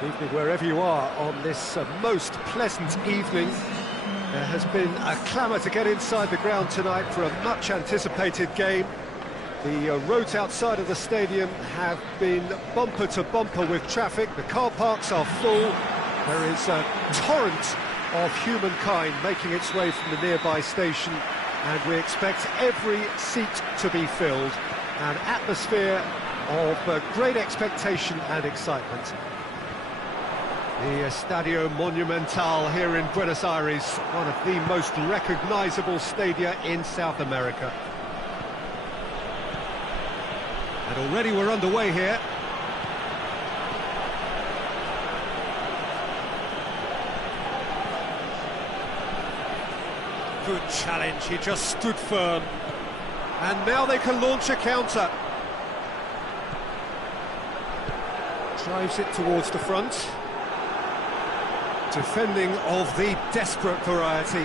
Good evening wherever you are on this most pleasant evening. There has been a clamour to get inside the ground tonight for a much-anticipated game. The roads outside of the stadium have been bumper to bumper with traffic. The car parks are full. There is a torrent of humankind making its way from the nearby station, and we expect every seat to be filled. An atmosphere of great expectation and excitement. The Estadio Monumental here in Buenos Aires, one of the most recognisable stadia in South America. And already we're underway here. Good challenge, he just stood firm. And now they can launch a counter. Drives it towards the front. Defending of the desperate variety.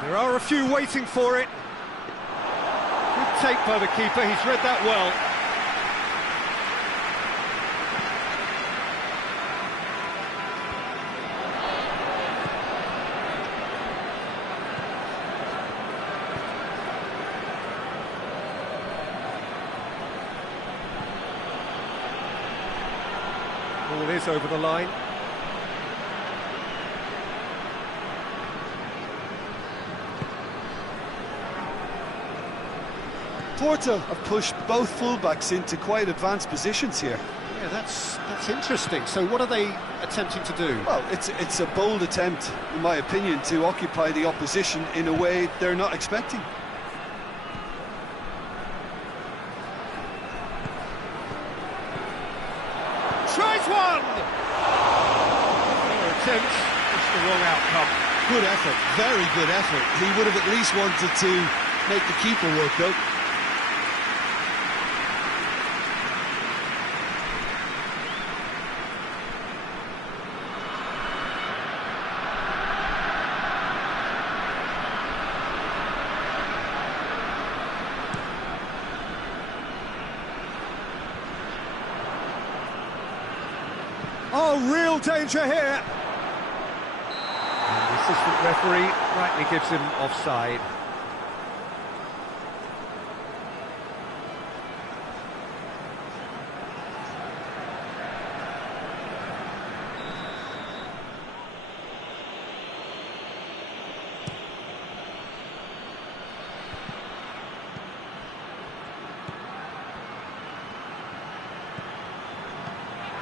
There are a few waiting for it. Good take by the keeper, he's read that well. Ball is over the line. Porto have pushed both fullbacks into quite advanced positions here. Yeah, that's interesting. So what are they attempting to do? Well, it's a bold attempt, in my opinion, to occupy the opposition in a way they're not expecting. Tries one! Another attempt, just the wrong outcome. Good effort, very good effort. He would have at least wanted to make the keeper work though. Oh, real danger here! And the assistant referee rightly gives him offside.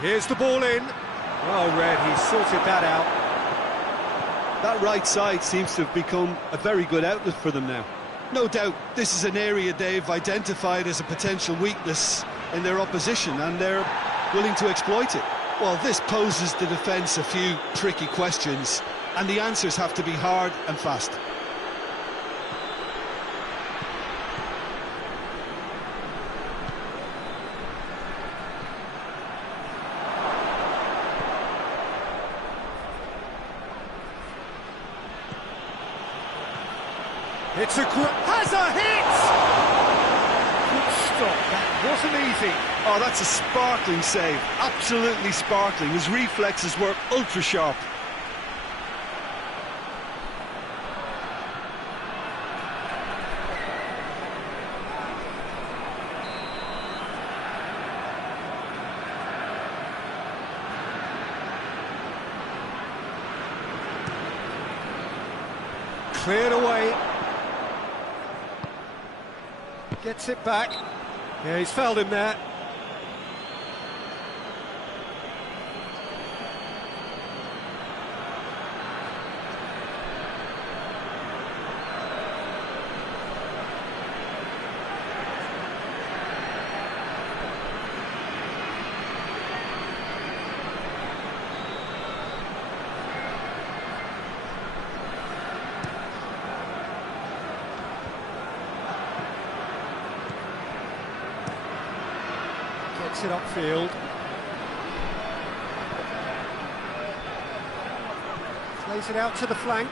Here's the ball in. Well read, he sorted that out. That right side seems to have become a very good outlet for them now. No doubt this is an area they've identified as a potential weakness in their opposition, and they're willing to exploit it. Well, this poses the defence a few tricky questions, and the answers have to be hard and fast. It's has a hit! Good stop, that wasn't easy. Oh, that's a sparkling save, absolutely sparkling. His reflexes were ultra sharp. Cleared away. Gets it back. Yeah, he's fouled him there. Gets it upfield. Plays it out to the flank.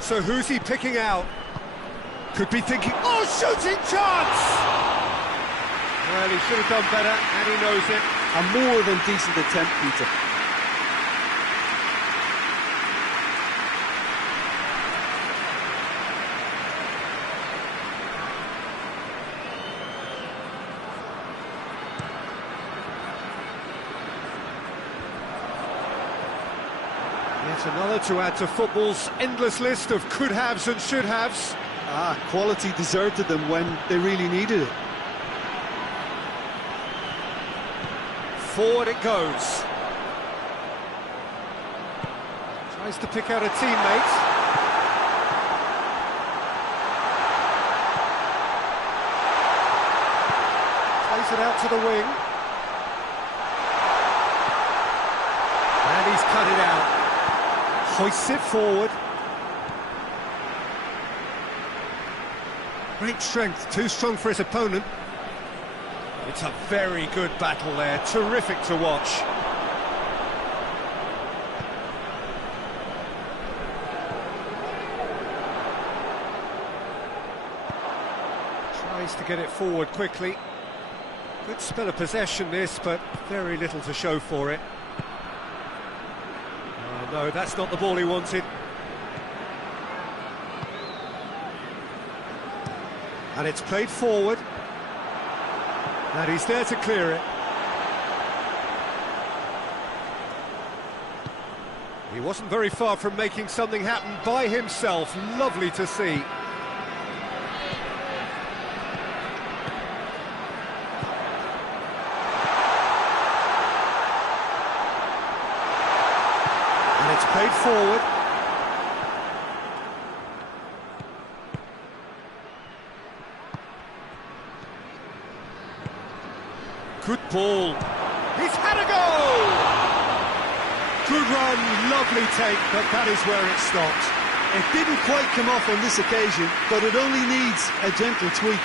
So who's he picking out? Could be thinking, oh, shooting chance! Well, he should have done better, and he knows it. A more than decent attempt, Peter. Yet another to add to football's endless list of could-haves and should-haves. Quality deserted them when they really needed it. Forward it goes. Tries to pick out a teammate. Plays it out to the wing. And he's cut it out. Hoists it forward. Great strength, too strong for his opponent. It's a very good battle there, terrific to watch. Tries to get it forward quickly. Good spell of possession this, but very little to show for it. No, that's not the ball he wanted. And it's played forward. And he's there to clear it. He wasn't very far from making something happen by himself. Lovely to see. And it's played forward. Good ball. He's had a goal! Good run, lovely take, but that is where it stopped. It didn't quite come off on this occasion, but it only needs a gentle tweak.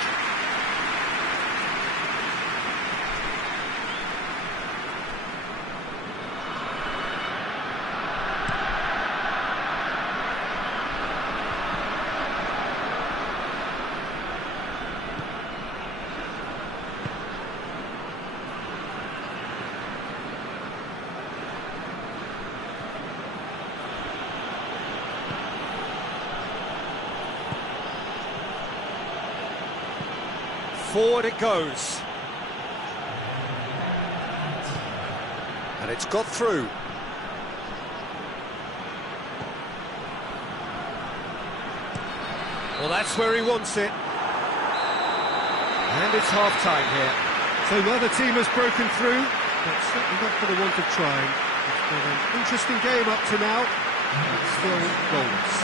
Forward it goes. And it's got through. Well, that's where he wants it. And it's half-time here. So neither team has broken through, but certainly not for the want of trying. It's been an interesting game up to now, but still goals.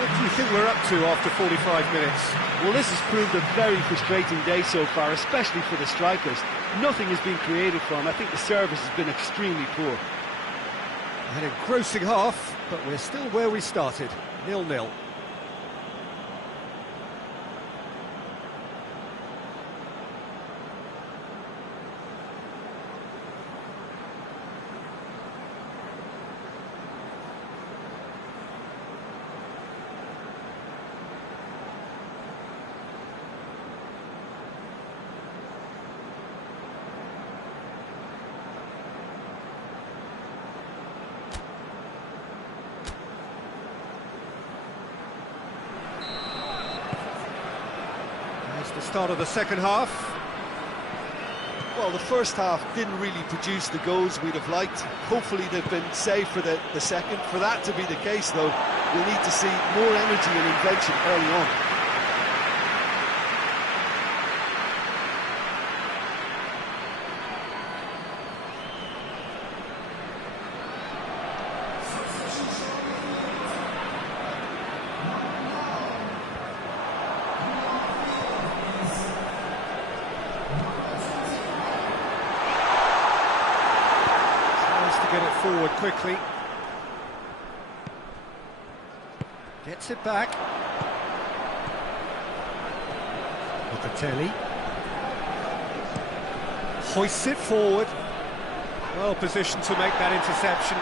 What do you think we're up to after 45 minutes? Well, this has proved a very frustrating day so far, especially for the strikers. Nothing has been created for them. I think the service has been extremely poor. An engrossing half, but we're still where we started, 0-0. The start of the second half. Well, the first half didn't really produce the goals we'd have liked. Hopefully they've been saved for the second. For that to be the case, though, we need to see more energy and invention early on. Get it forward quickly. Gets it back. Locatelli. Hoists it forward. Well positioned to make that interception.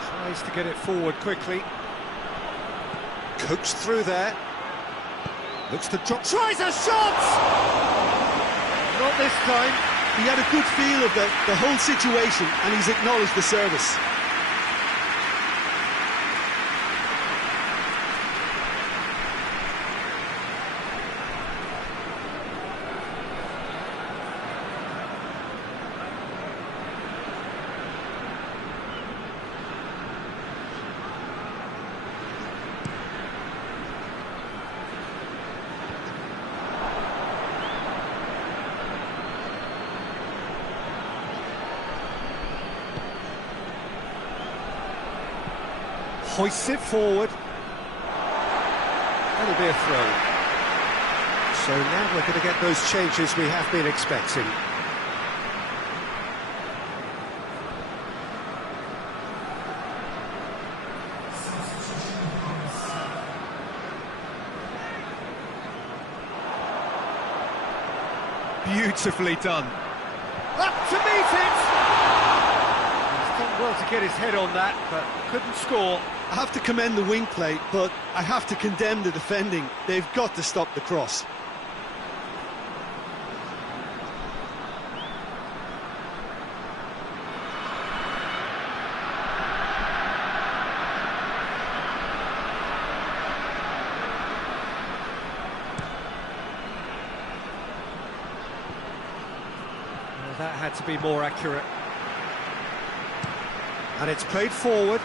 Tries to get it forward quickly. Coaxed through there. Looks to drop. Tries a shot! Not this time. He had a good feel of the whole situation, and he's acknowledged the service. Hoists it forward. That'll be a throw. So now we're going to get those changes we have been expecting. Beautifully done. Up to meet it! He's done well to get his head on that, but couldn't score. I have to commend the wing play, but I have to condemn the defending. They've got to stop the cross. Well, that had to be more accurate. And it's played forward.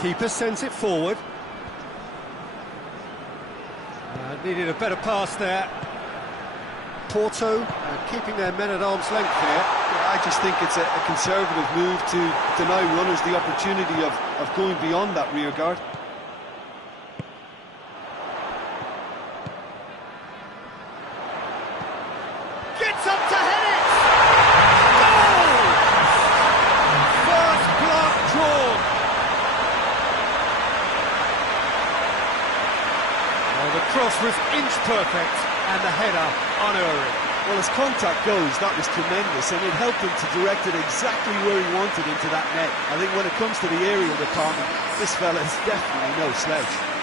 Keeper sends it forward. Needed a better pass there. Porto keeping their men at arm's length here. Yeah, I just think it's a conservative move to deny runners the opportunity of going beyond that rear guard. Gets up to head it! Goal! First blood drawn. Well, the cross was inch perfect and the header unerring. Well, as contact goes, that was tremendous, and it helped him to direct it exactly where he wanted into that net. I think when it comes to the aerial department, this fella's definitely no slouch.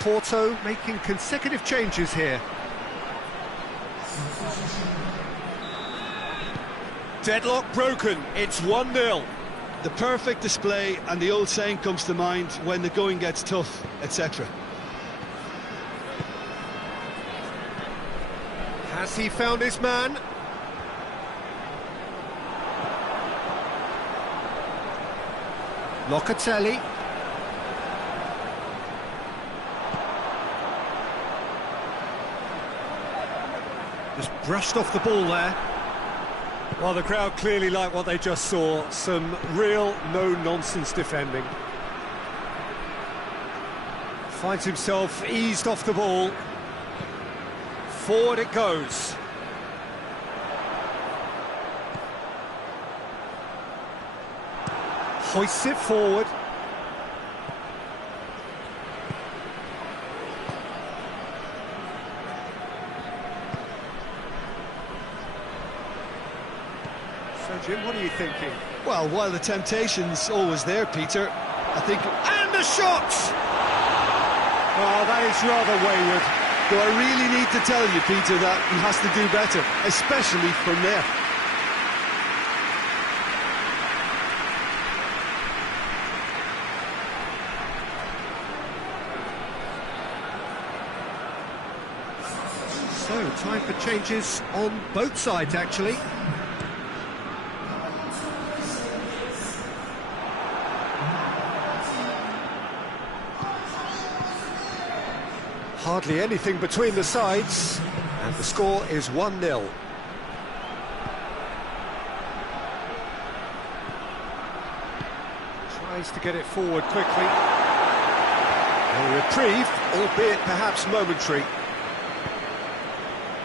Porto making consecutive changes here. Deadlock broken, it's 1-0. The perfect display, and the old saying comes to mind, when the going gets tough, etc. Has he found his man? Locatelli. Just brushed off the ball there. Well, the crowd clearly like what they just saw. Some real no-nonsense defending. Finds himself eased off the ball. Forward it goes. Hoists it forward. So, Jim, what are you thinking? Well, while the temptation's always there, Peter, I think... And the shot! Oh, that is rather wayward. Do I really need to tell you, Peter, that he has to do better, especially from there? So, time for changes on both sides, actually. Hardly anything between the sides, and the score is 1-0. Tries to get it forward quickly. A reprieve, albeit perhaps momentary.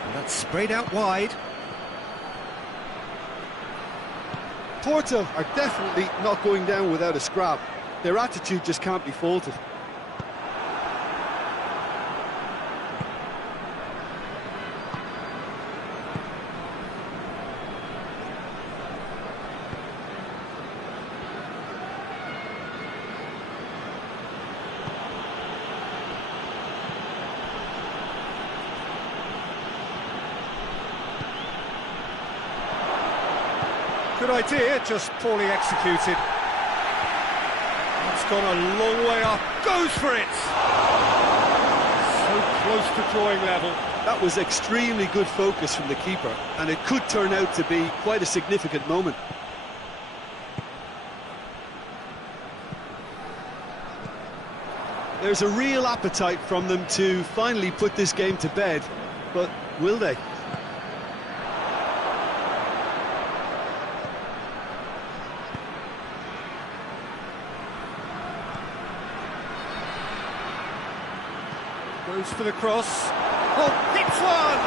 And that's sprayed out wide. Porto are definitely not going down without a scrap. Their attitude just can't be faulted. Good idea, just poorly executed. It's gone a long way up, goes for it! So close to drawing level. That was extremely good focus from the keeper, and it could turn out to be quite a significant moment. There's a real appetite from them to finally put this game to bed, but will they? Goes for the cross. Oh, hits one!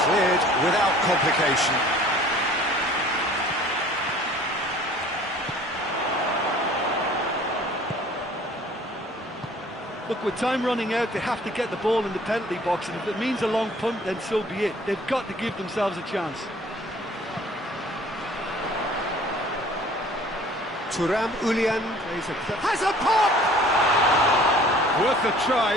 Cleared without complication. Look, with time running out, they have to get the ball in the penalty box, and if it means a long punt, then so be it. They've got to give themselves a chance. Turam Ulian has a pop! Worth a try.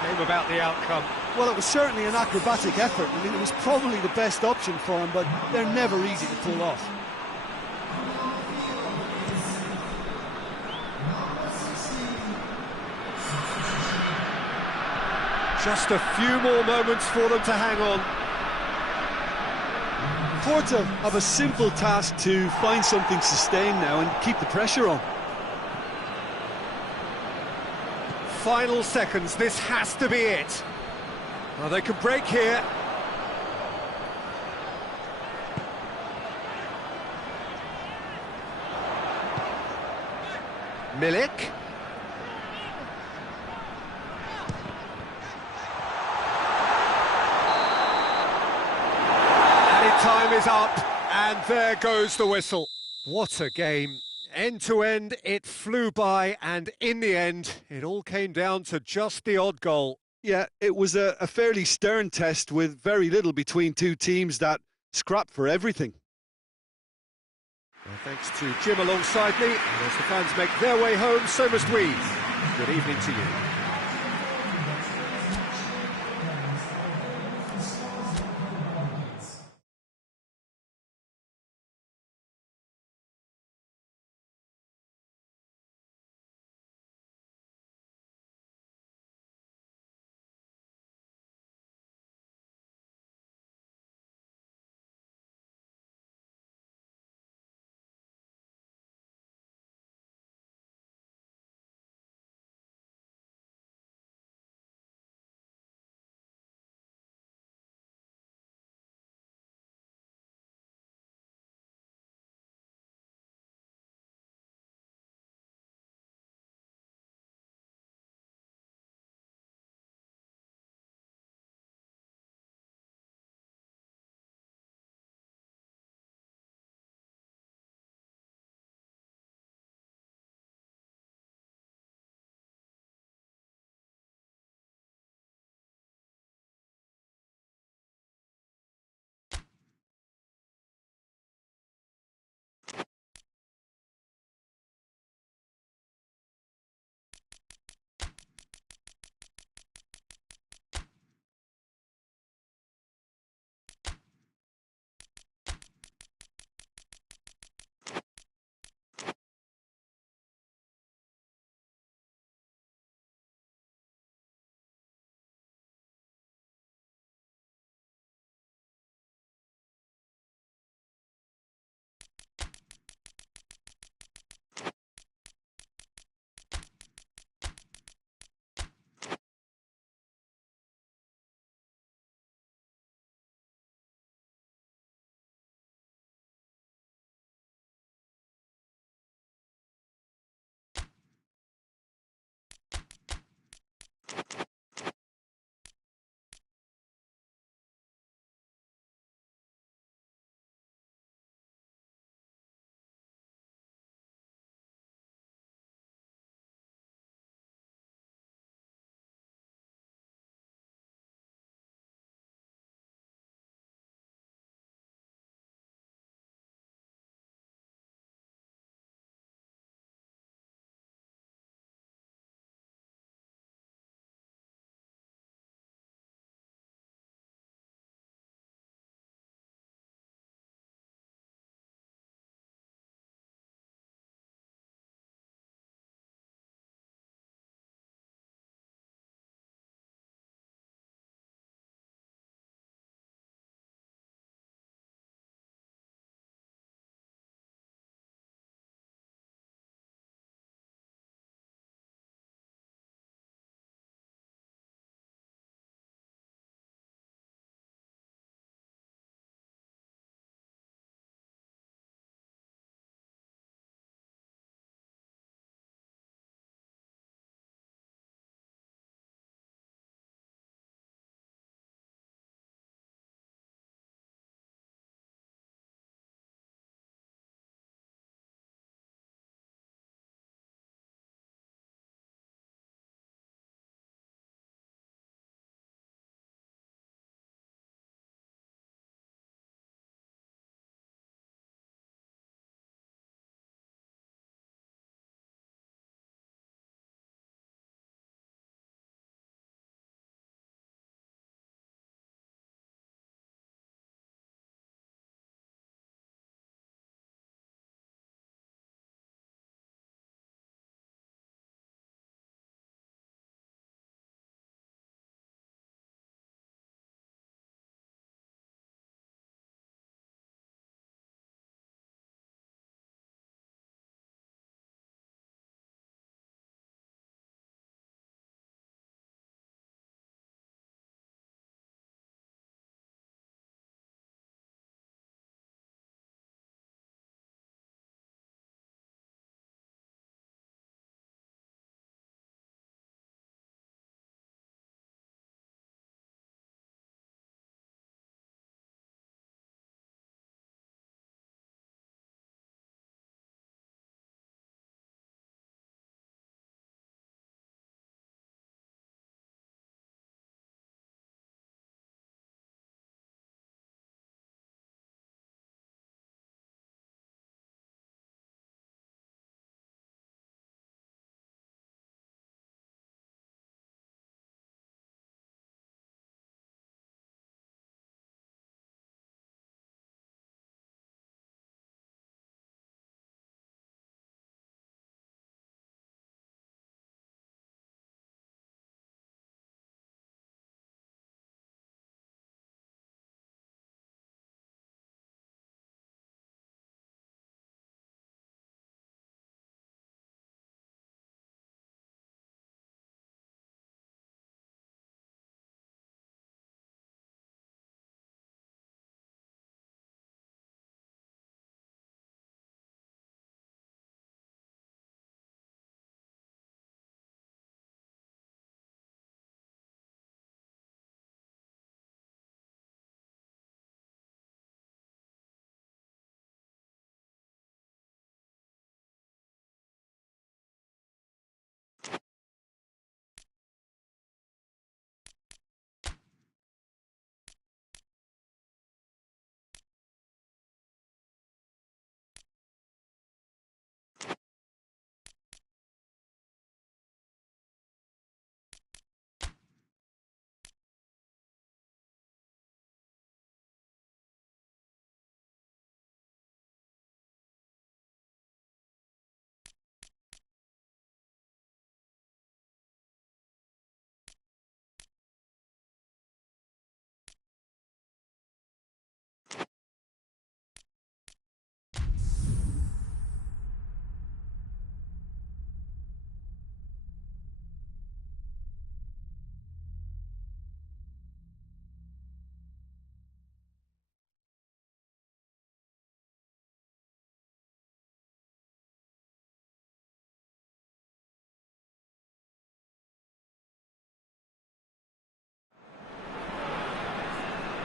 Shame about the outcome. Well, it was certainly an acrobatic effort. I mean, it was probably the best option for him, but they're never easy to pull off. Just a few more moments for them to hang on. Porto have a simple task to find something sustained now and keep the pressure on. Final seconds, this has to be it. Well, they could break here. Milik. Added time is up, and there goes the whistle. What a game. End to end, it flew by, and in the end, it all came down to just the odd goal. Yeah, it was a fairly stern test with very little between two teams that scrapped for everything. Well, thanks to Jim alongside me, and as the fans make their way home, so must we. Good evening to you.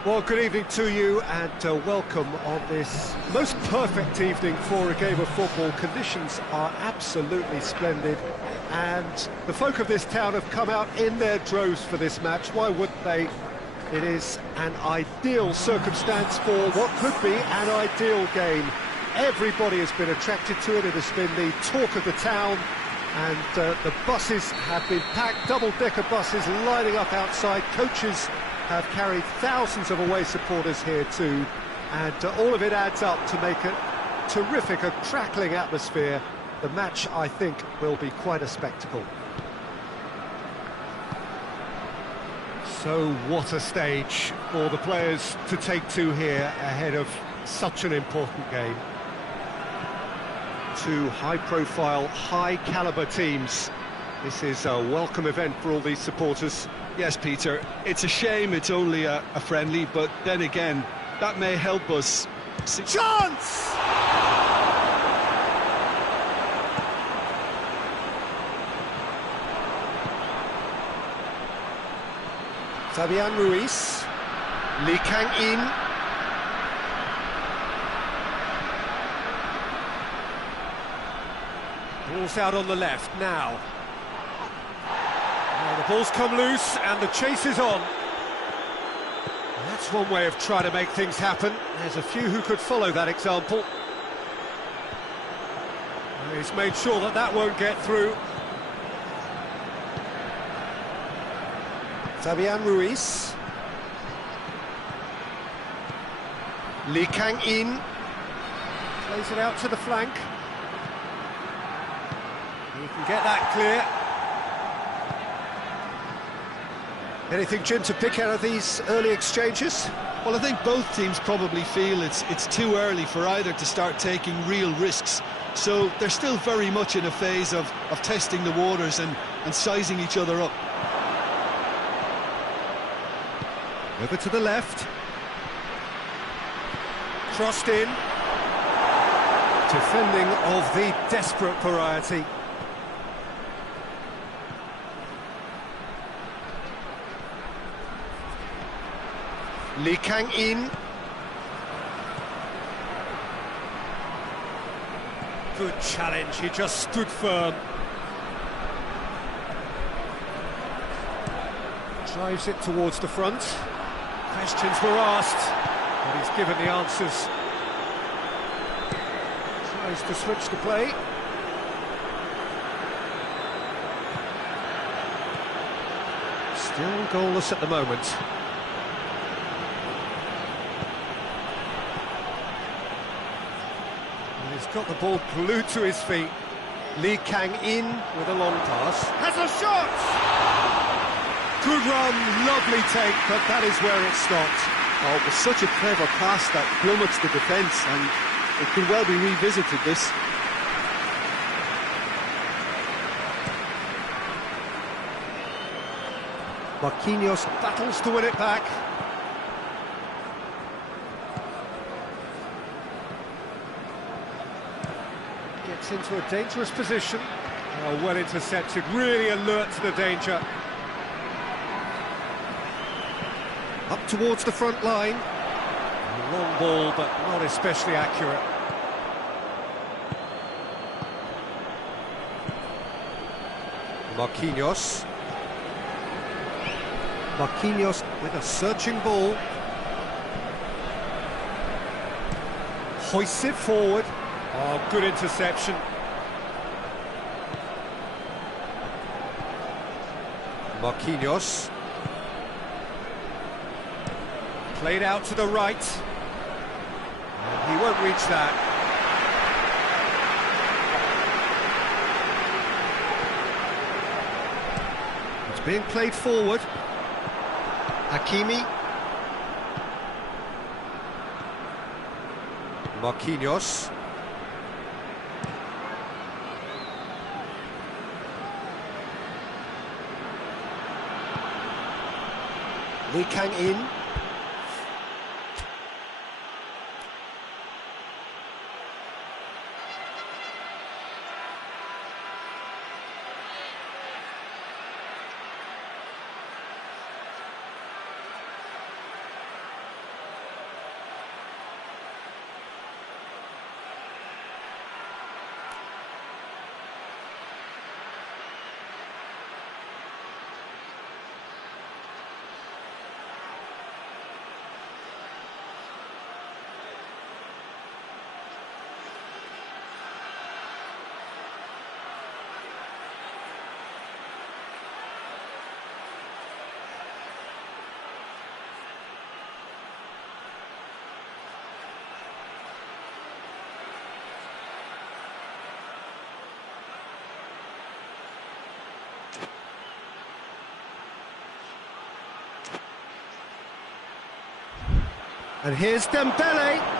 Well, good evening to you and welcome on this most perfect evening for a game of football. Conditions are absolutely splendid and the folk of this town have come out in their droves for this match. Why wouldn't they? It is an ideal circumstance for what could be an ideal game. Everybody has been attracted to it. It has been the talk of the town, and the buses have been packed, double-decker buses lining up outside. Coaches have carried thousands of away supporters here too, and all of it adds up to make a terrific, a crackling atmosphere. The match, I think, will be quite a spectacle. So what a stage for the players to take to here ahead of such an important game. Two high-profile, high-caliber teams. This is a welcome event for all these supporters. Yes, Peter, it's a shame it's only a friendly, but then again, that may help us. Chance! Fabian Ruiz, Lee Kang-in. Ball's out on the left now. Well, the ball's come loose and the chase is on. That's one way of trying to make things happen. There's a few who could follow that example. He's made sure that that won't get through. Fabian Ruiz. Lee Kang-in. Plays it out to the flank. He can get that clear. Anything, Jim, to pick out of these early exchanges? Well, I think both teams probably feel it's too early for either to start taking real risks. So they're still very much in a phase of testing the waters and sizing each other up. Over to the left. Crossed in. Defending of the desperate variety. Lee Kang-in. Good challenge, he just stood firm. Drives it towards the front. Questions were asked, but he's given the answers. Tries to switch the play. Still goalless at the moment. He's got the ball glued to his feet. Lee Kang-in with a long pass. Has a shot! Good run, lovely take, but that is where it stopped. Oh, it was such a clever pass that plummets the defence, and it could well be revisited, this. Marquinhos battles to win it back. Gets into a dangerous position. Oh, well intercepted, really alert to the danger. Up towards the front line. A long ball, but not especially accurate. Marquinhos. Marquinhos with a searching ball. Hoists it forward. Oh, good interception. Marquinhos. Played out to the right. He won't reach that. It's being played forward. Hakimi. Marquinhos. Lee Kang-in. And here's Dembele.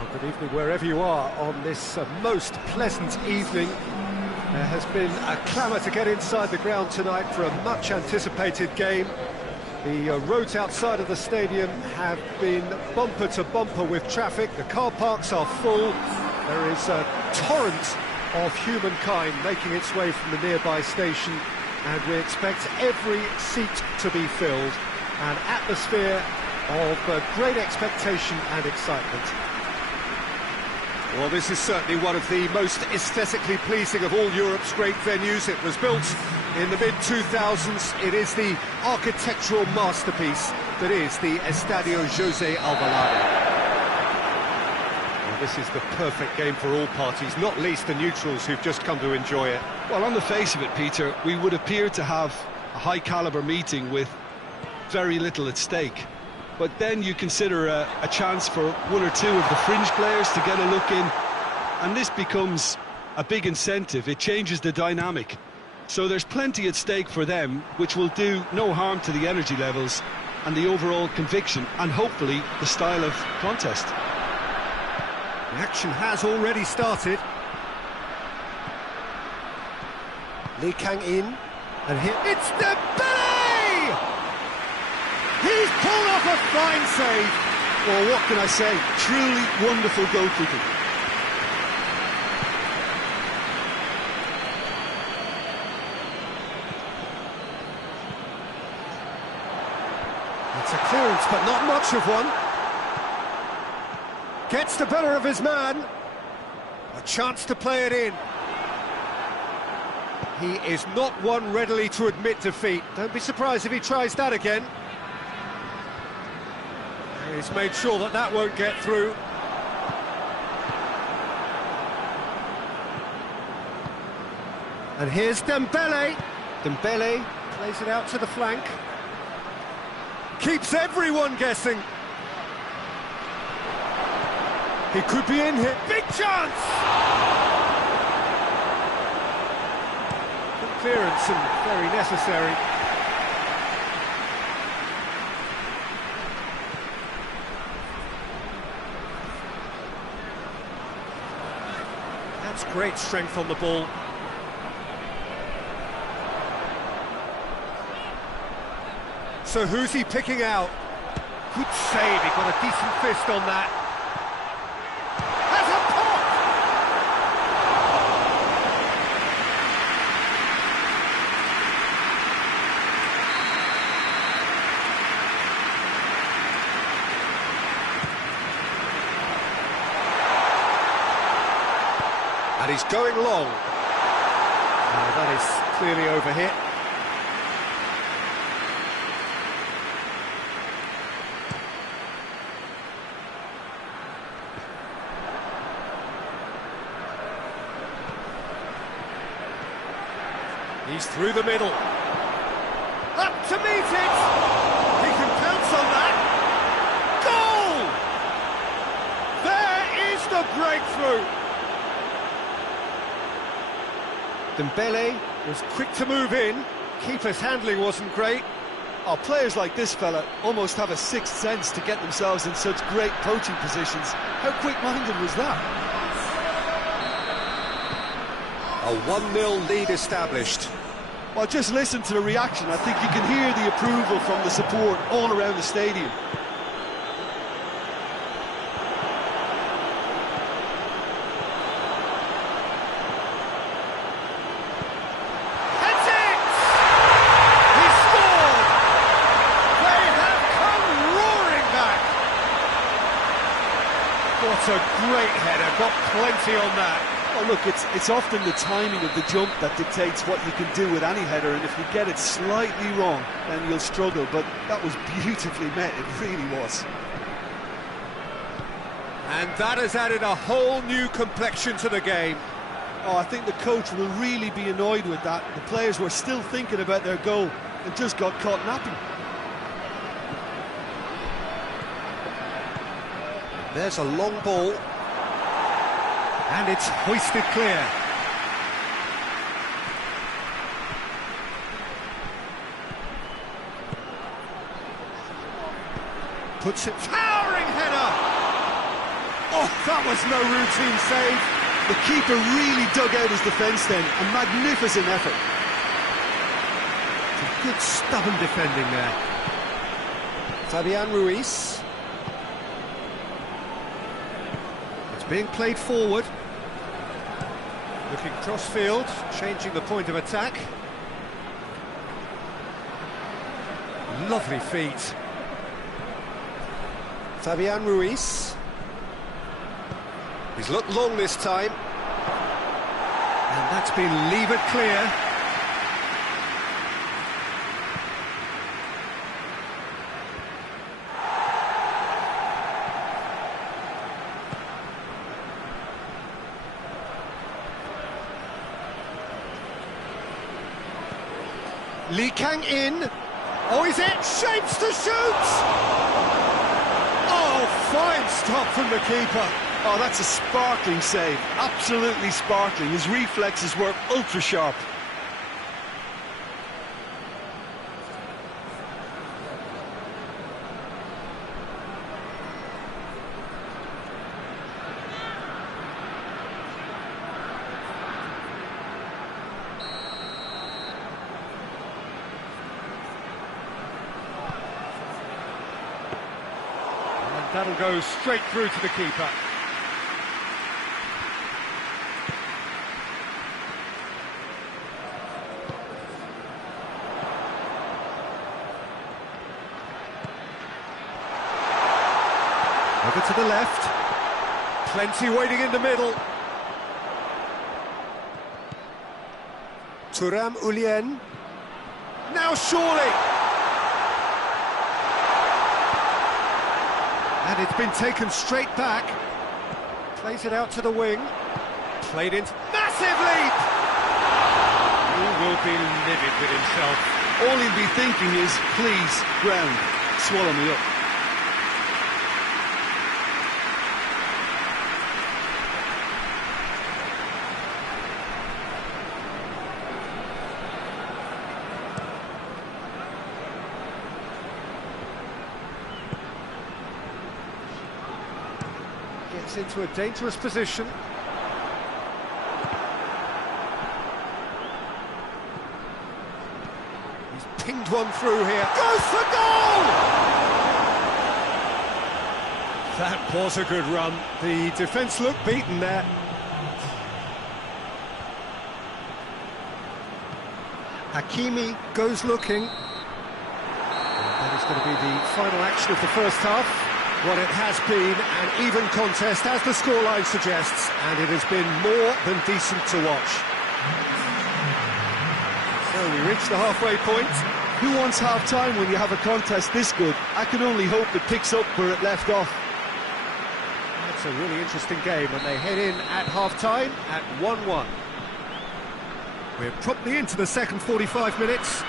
Well, good evening wherever you are on this most pleasant evening. There has been a clamour to get inside the ground tonight for a much anticipated game. The roads outside of the stadium have been bumper to bumper with traffic. The car parks are full. There is a torrent of humankind making its way from the nearby station, and we expect every seat to be filled. An atmosphere of great expectation and excitement. Well, this is certainly one of the most aesthetically pleasing of all Europe's great venues. It was built in the mid-2000s. It is the architectural masterpiece that is the Estadio José Alvalade. Well, this is the perfect game for all parties, not least the neutrals who've just come to enjoy it. Well, on the face of it, Peter, we would appear to have a high-caliber meeting with very little at stake. But then you consider a chance for one or two of the fringe players to get a look in, and this becomes a big incentive. It changes the dynamic. So there's plenty at stake for them, which will do no harm to the energy levels and the overall conviction, and hopefully the style of contest. The action has already started. Lee Kang in, and here it's Dembele! He's pulled off a fine save. Well, what can I say? Truly wonderful goalkeeping. It's a clearance, but not much of one. Gets the better of his man. A chance to play it in. He is not one readily to admit defeat. Don't be surprised if he tries that again. He's made sure that that won't get through. And here's Dembele. Dembele plays it out to the flank. Keeps everyone guessing. He could be in here. Big chance! Good clearance and very necessary. That's great strength on the ball. So who's he picking out? Good save, he got a decent fist on that. Has a pop! And he's going long. Oh, that is clearly overhit. He's through the middle. Up to meet it! He can pounce on that. Goal! There is the breakthrough. Dembele was quick to move in. Keeper's handling wasn't great. Oh, players like this fella almost have a sixth sense to get themselves in such great poaching positions. How quick-minded was that? A 1-0 lead established. Well, just listen to the reaction. I think you can hear the approval from the support all around the stadium. That's it! He scored! They have come roaring back! What a great header, got plenty on that. Well, look, it's often the timing of the jump that dictates what you can do with any header, and if you get it slightly wrong, then you'll struggle, but that was beautifully met, it really was. And that has added a whole new complexion to the game. Oh, I think the coach will really be annoyed with that. The players were still thinking about their goal and just got caught napping. There's a long ball. And it's hoisted clear. Puts it, towering header! Oh, that was no routine save. The keeper really dug out his defence then. A magnificent effort. Some good stubborn defending there. Fabian Ruiz. It's being played forward. Looking cross-field, changing the point of attack. Lovely feet. Fabian Ruiz. He's looked long this time. And that's been levered clear. Lee Kang in. Oh, is it? Shapes to shoot! Oh, fine stop from the keeper. Oh, that's a sparkling save. Absolutely sparkling. His reflexes were ultra sharp. That'll go straight through to the keeper. Over to the left. Plenty waiting in the middle. Thuram Ulien. Now surely! And it's been taken straight back. Plays it out to the wing. Played in. Massive leap! He will be livid with himself. All he'll be thinking is, please, ground, swallow me up. Gets into a dangerous position. He's pinged one through here. Goes for goal! That was a good run. The defence looked beaten there. Hakimi goes looking. That is going to be the final action of the first half. What it has been an even contest, as the scoreline suggests, and it has been more than decent to watch. So we reach the halfway point. Who wants half-time when you have a contest this good? I can only hope it picks up where it left off. It's a really interesting game, and they head in at half-time at 1-1. We're promptly into the second 45 minutes.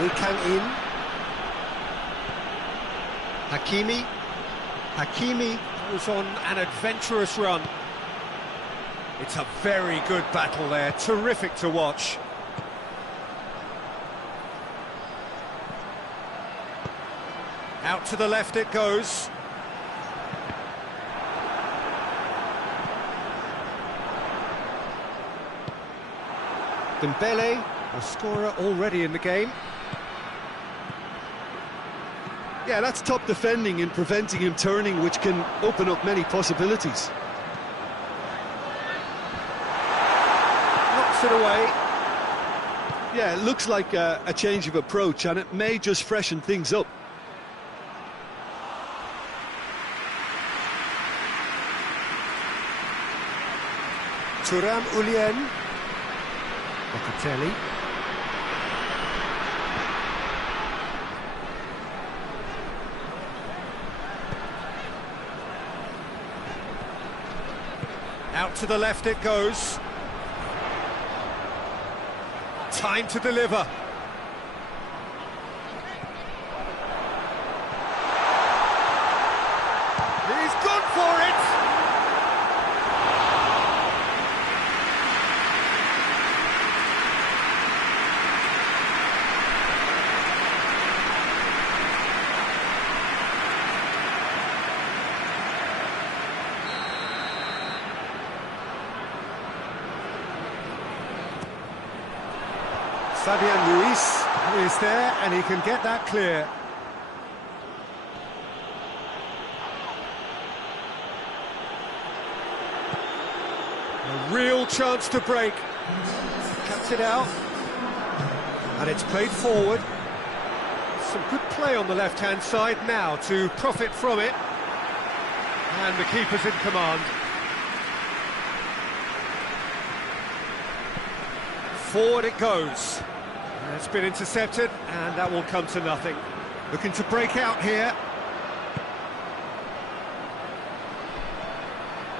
Lee Kang in. Hakimi goes on an adventurous run. It's a very good battle there, terrific to watch. Out to the left it goes. Dembele, a scorer already in the game. Yeah, that's top defending and preventing him turning, which can open up many possibilities. Knocks it away. Yeah, it looks like a change of approach, and it may just freshen things up. Thuram Ulien. Locatelli. Out to the left it goes. Time to deliver. He's gone for it! Fabian Ruiz is there, and he can get that clear. A real chance to break. Cuts it out. And it's played forward. Some good play on the left-hand side now to profit from it. And the keeper's in command. Forward it goes. And it's been intercepted, and that will come to nothing. Looking to break out here.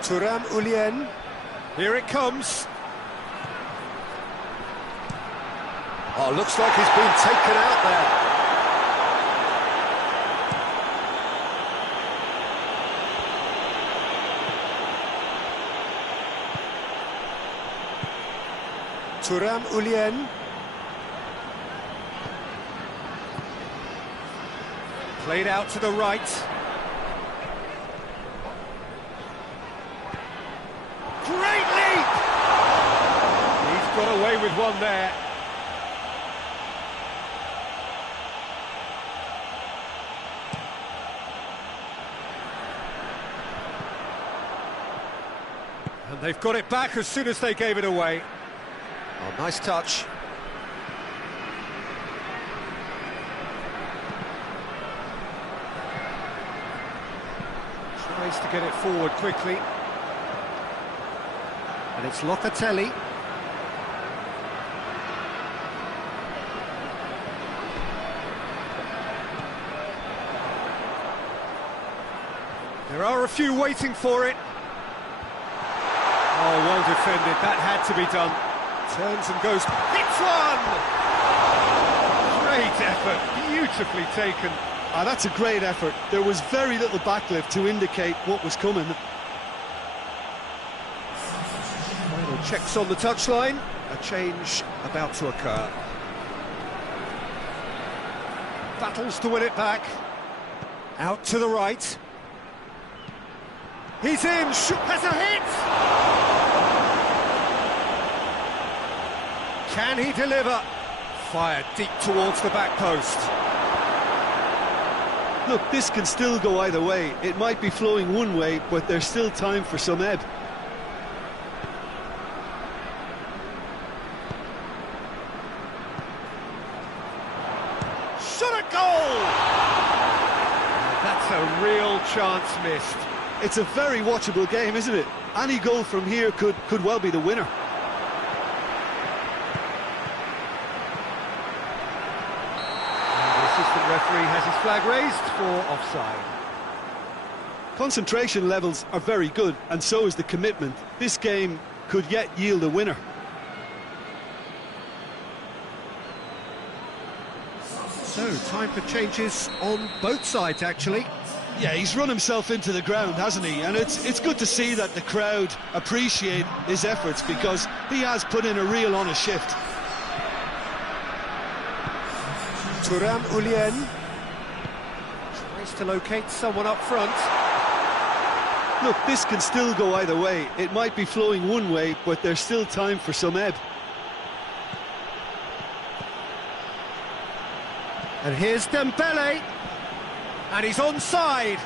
Thuram Ulien. Here it comes. Oh, looks like he's been taken out there. Thuram Ulien. Played out to the right. Great leap! He's got away with one there. And they've got it back as soon as they gave it away. Oh, nice touch. Tries to get it forward quickly. And it's Locatelli. There are a few waiting for it. Oh, well defended. That had to be done. Turns and goes. Hits one! Great effort. Beautifully taken. Ah, that's a great effort. There was very little backlift to indicate what was coming. Final checks on the touchline. A change about to occur. Battles to win it back. Out to the right. He's in. Has a hit! Can he deliver? Fired deep towards the back post. Look, this can still go either way. It might be flowing one way, but there's still time for some ebb. Shot a goal! That's a real chance missed. It's a very watchable game, isn't it? Any goal from here could well be the winner. The referee has his flag raised for offside. Concentration levels are very good, and so is the commitment. This game could yet yield a winner. So, time for changes on both sides, actually. Yeah, he's run himself into the ground, hasn't he? And it's good to see that the crowd appreciate his efforts, because he has put in a real honest shift. Thuram Ulien tries to locate someone up front. Look, this can still go either way. It might be flowing one way, but there's still time for some ebb. And here's Dembele. And he's onside.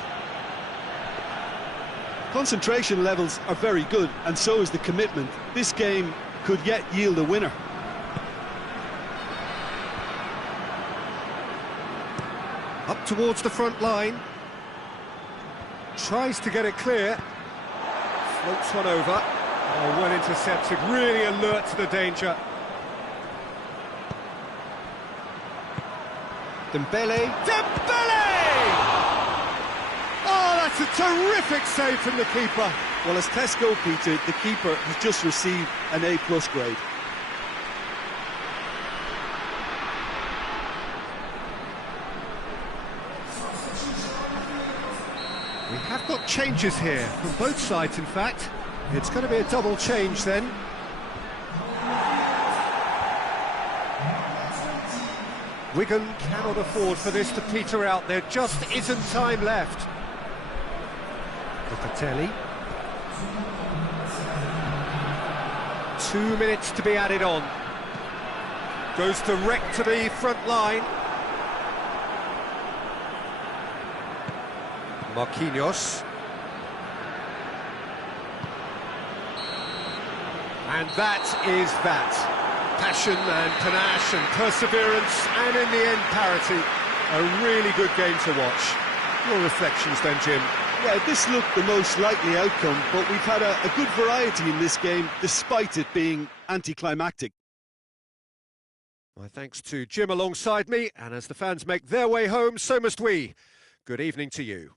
Concentration levels are very good, and so is the commitment. This game could yet yield a winner. Up towards the front line. Tries to get it clear. Floats one over. Oh, well intercepted. Really alert to the danger. Dembele. Dembele! Oh, that's a terrific save from the keeper. Well, as Tesco, Peter, the keeper has just received an A+ grade. We have got changes here, from both sides in fact. It's going to be a double change then. Wigan cannot afford for this to peter out, there just isn't time left. Locatelli. 2 minutes to be added on. Goes direct to the front line. Marquinhos. And that is that. Passion and panache and perseverance, and in the end, parity. A really good game to watch. Your reflections then, Jim? Yeah, this looked the most likely outcome, but we've had a good variety in this game, despite it being anticlimactic. My thanks to Jim alongside me, and as the fans make their way home, so must we. Good evening to you.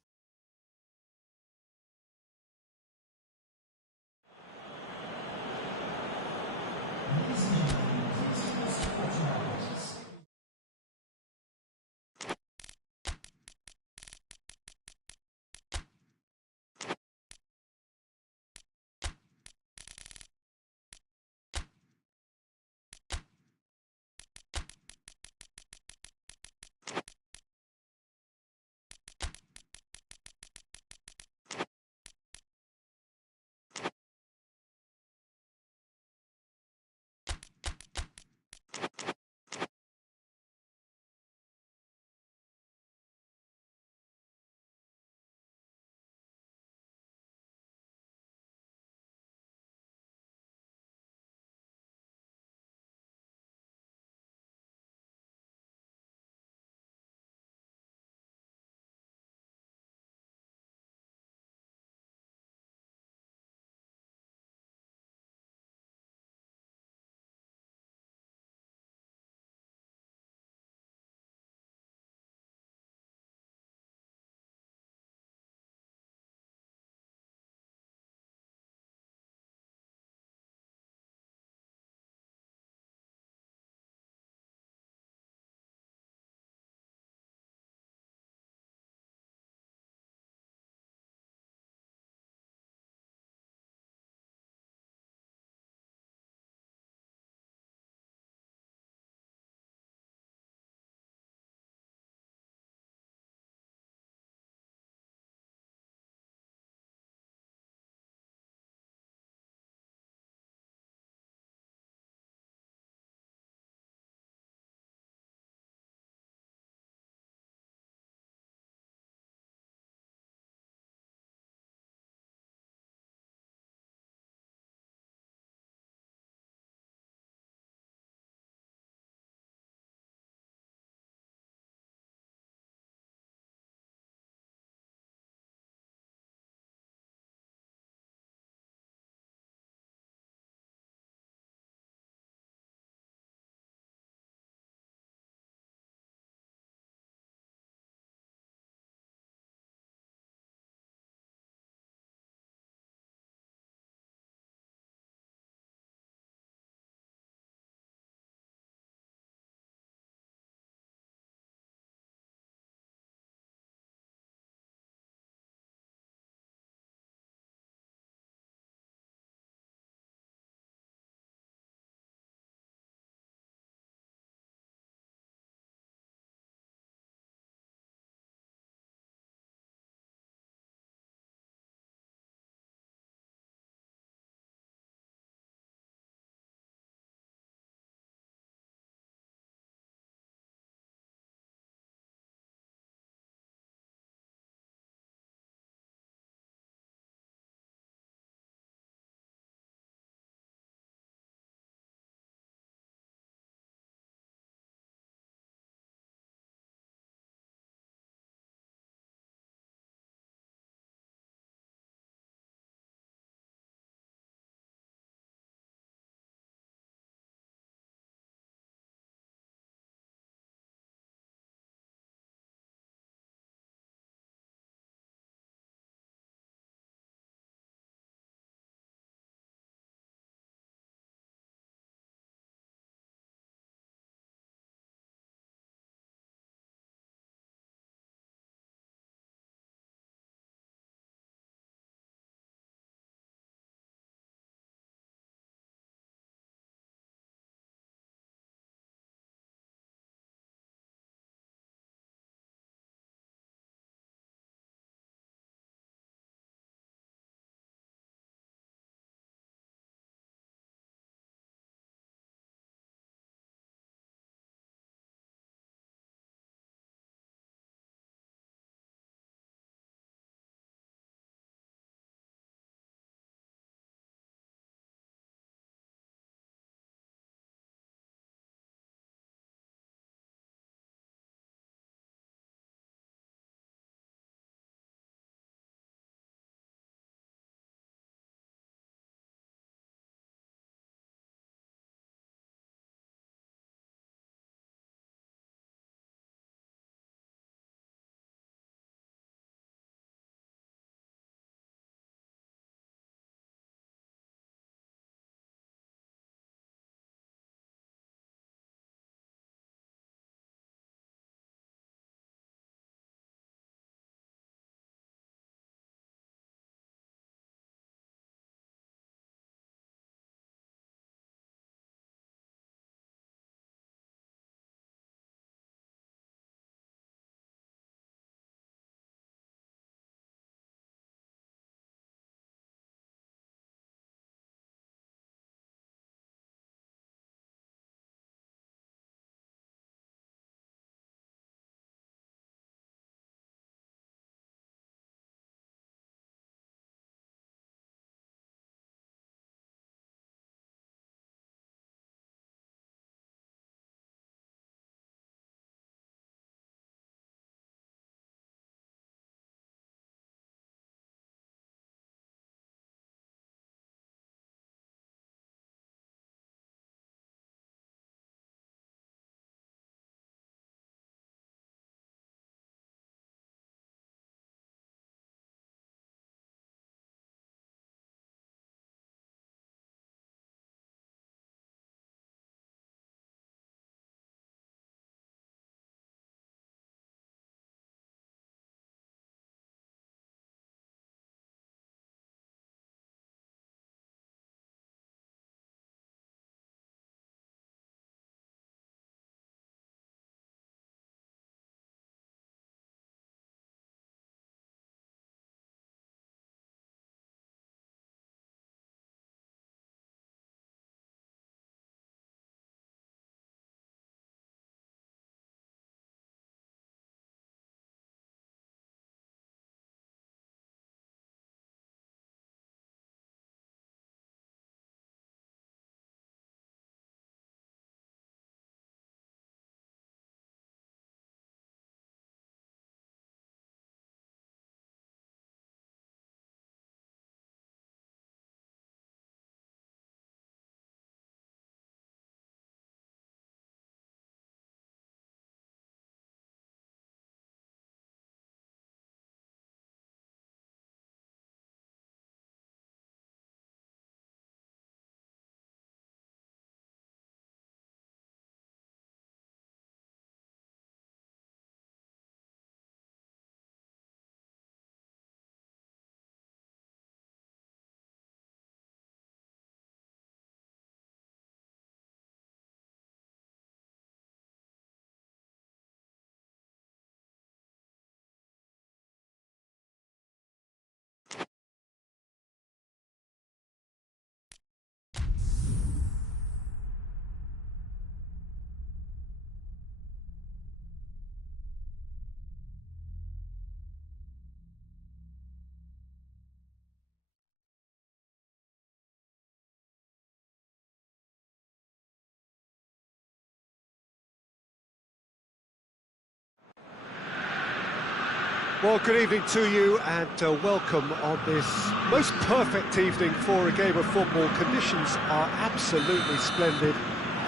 Well, good evening to you and welcome on this most perfect evening for a game of football. Conditions are absolutely splendid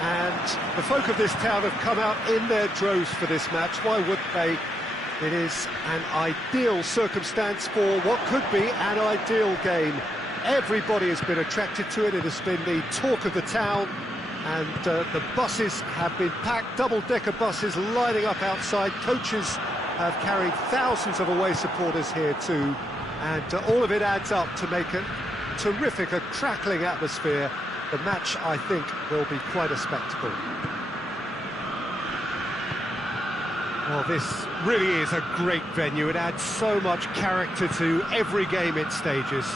and the folk of this town have come out in their droves for this match. Why wouldn't they? It is an ideal circumstance for what could be an ideal game. Everybody has been attracted to it. It has been the talk of the town and the buses have been packed, double-decker buses lining up outside. Coaches have carried thousands of away supporters here too, and all of it adds up to make a terrific, a crackling atmosphere. The match, I think, will be quite a spectacle. Well, this really is a great venue. It adds so much character to every game it stages.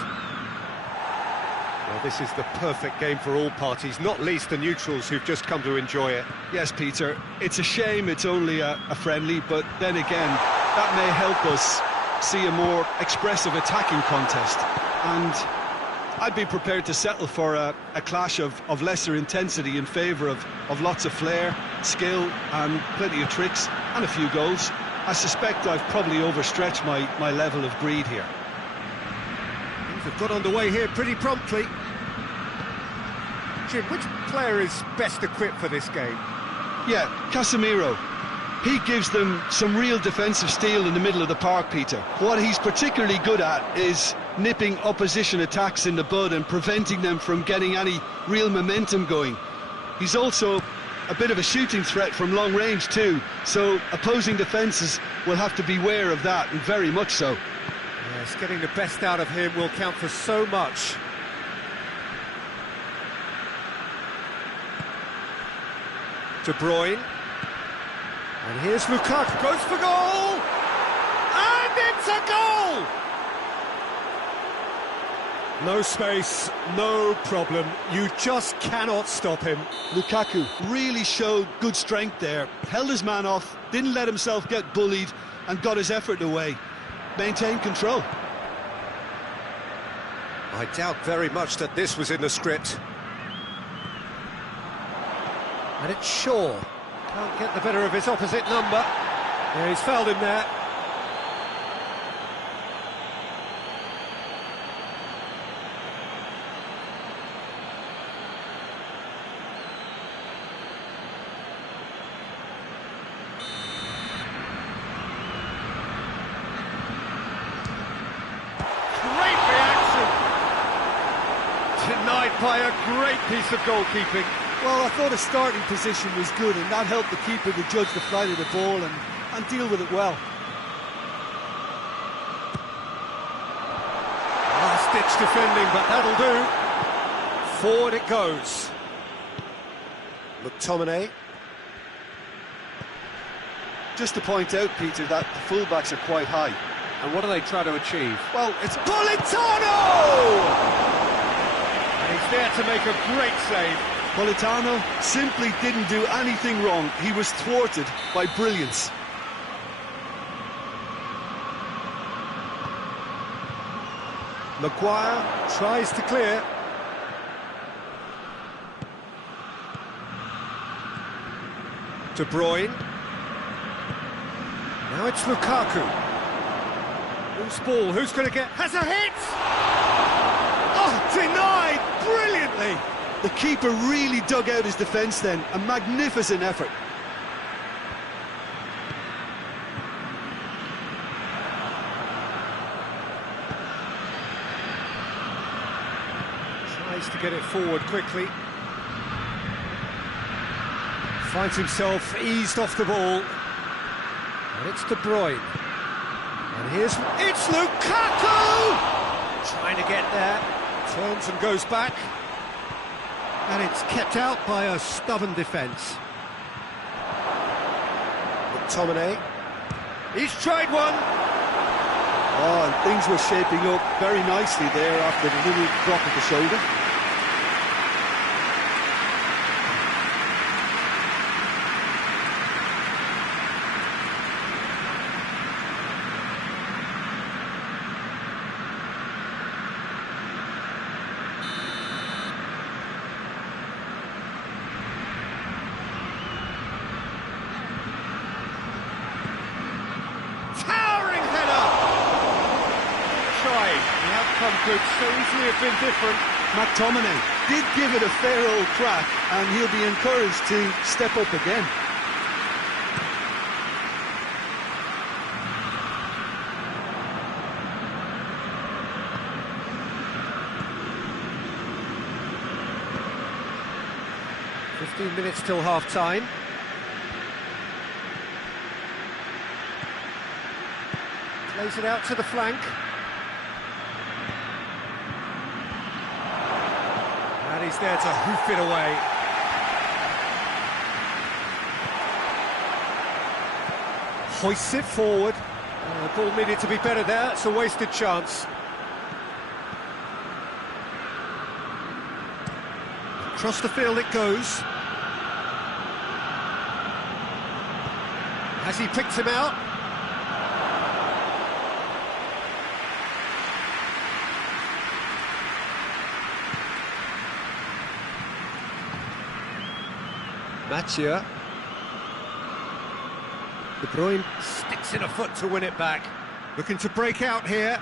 Well, this is the perfect game for all parties, not least the neutrals who've just come to enjoy it. Yes, Peter, it's a shame it's only a friendly, but then again, that may help us see a more expressive attacking contest. And I'd be prepared to settle for a clash of lesser intensity in favour of lots of flair, skill and plenty of tricks and a few goals. I suspect I've probably overstretched my level of greed here. Things have got underway here pretty promptly. Jim, which player is best equipped for this game? Yeah, Casemiro. He gives them some real defensive steel in the middle of the park, Peter. What he's particularly good at is nipping opposition attacks in the bud and preventing them from getting any real momentum going. He's also a bit of a shooting threat from long range too, so opposing defences will have to beware of that, and very much so. Yes, getting the best out of him will count for so much. De Bruyne. And here's Lukaku, goes for goal! And it's a goal! No space, no problem. You just cannot stop him. Lukaku really showed good strength there. Held his man off, didn't let himself get bullied, and got his effort away. Maintained control. I doubt very much that this was in the script. And it's Shaw. Can't get the better of his opposite number. Yeah, he's fouled him there. Great reaction! Denied by a great piece of goalkeeping. Well, I thought his starting position was good, and that helped the keeper to judge the flight of the ball and deal with it well. Last-ditch defending, but that'll do. Forward it goes. McTominay. Just to point out, Peter, that the fullbacks are quite high. And what do they try to achieve? Well, it's Politano! And he's there to make a great save. Politano simply didn't do anything wrong. He was thwarted by brilliance. Maguire tries to clear. De Bruyne. Now it's Lukaku. Loose ball, who's going to get... Has a hit! Oh, denied brilliantly! The keeper really dug out his defence then. A magnificent effort. Tries to get it forward quickly. Finds himself eased off the ball. And it's De Bruyne. And it's Lukaku! Trying to get there. Turns and goes back. And it's kept out by a stubborn defence. McTominay. He's tried one. Oh, and things were shaping up very nicely there after the little drop of the shoulder. Towering header! outcome could so easily have been different. McTominay did give it a fair old crack, and he'll be encouraged to step up again. Minutes till half-time. Plays it out to the flank. And he's there to hoof it away. Hoists it forward. The ball needed to be better there. It's a wasted chance. Across the field it goes. Has he picked him out? Mathieu. De Bruyne sticks in a foot to win it back. Looking to break out here.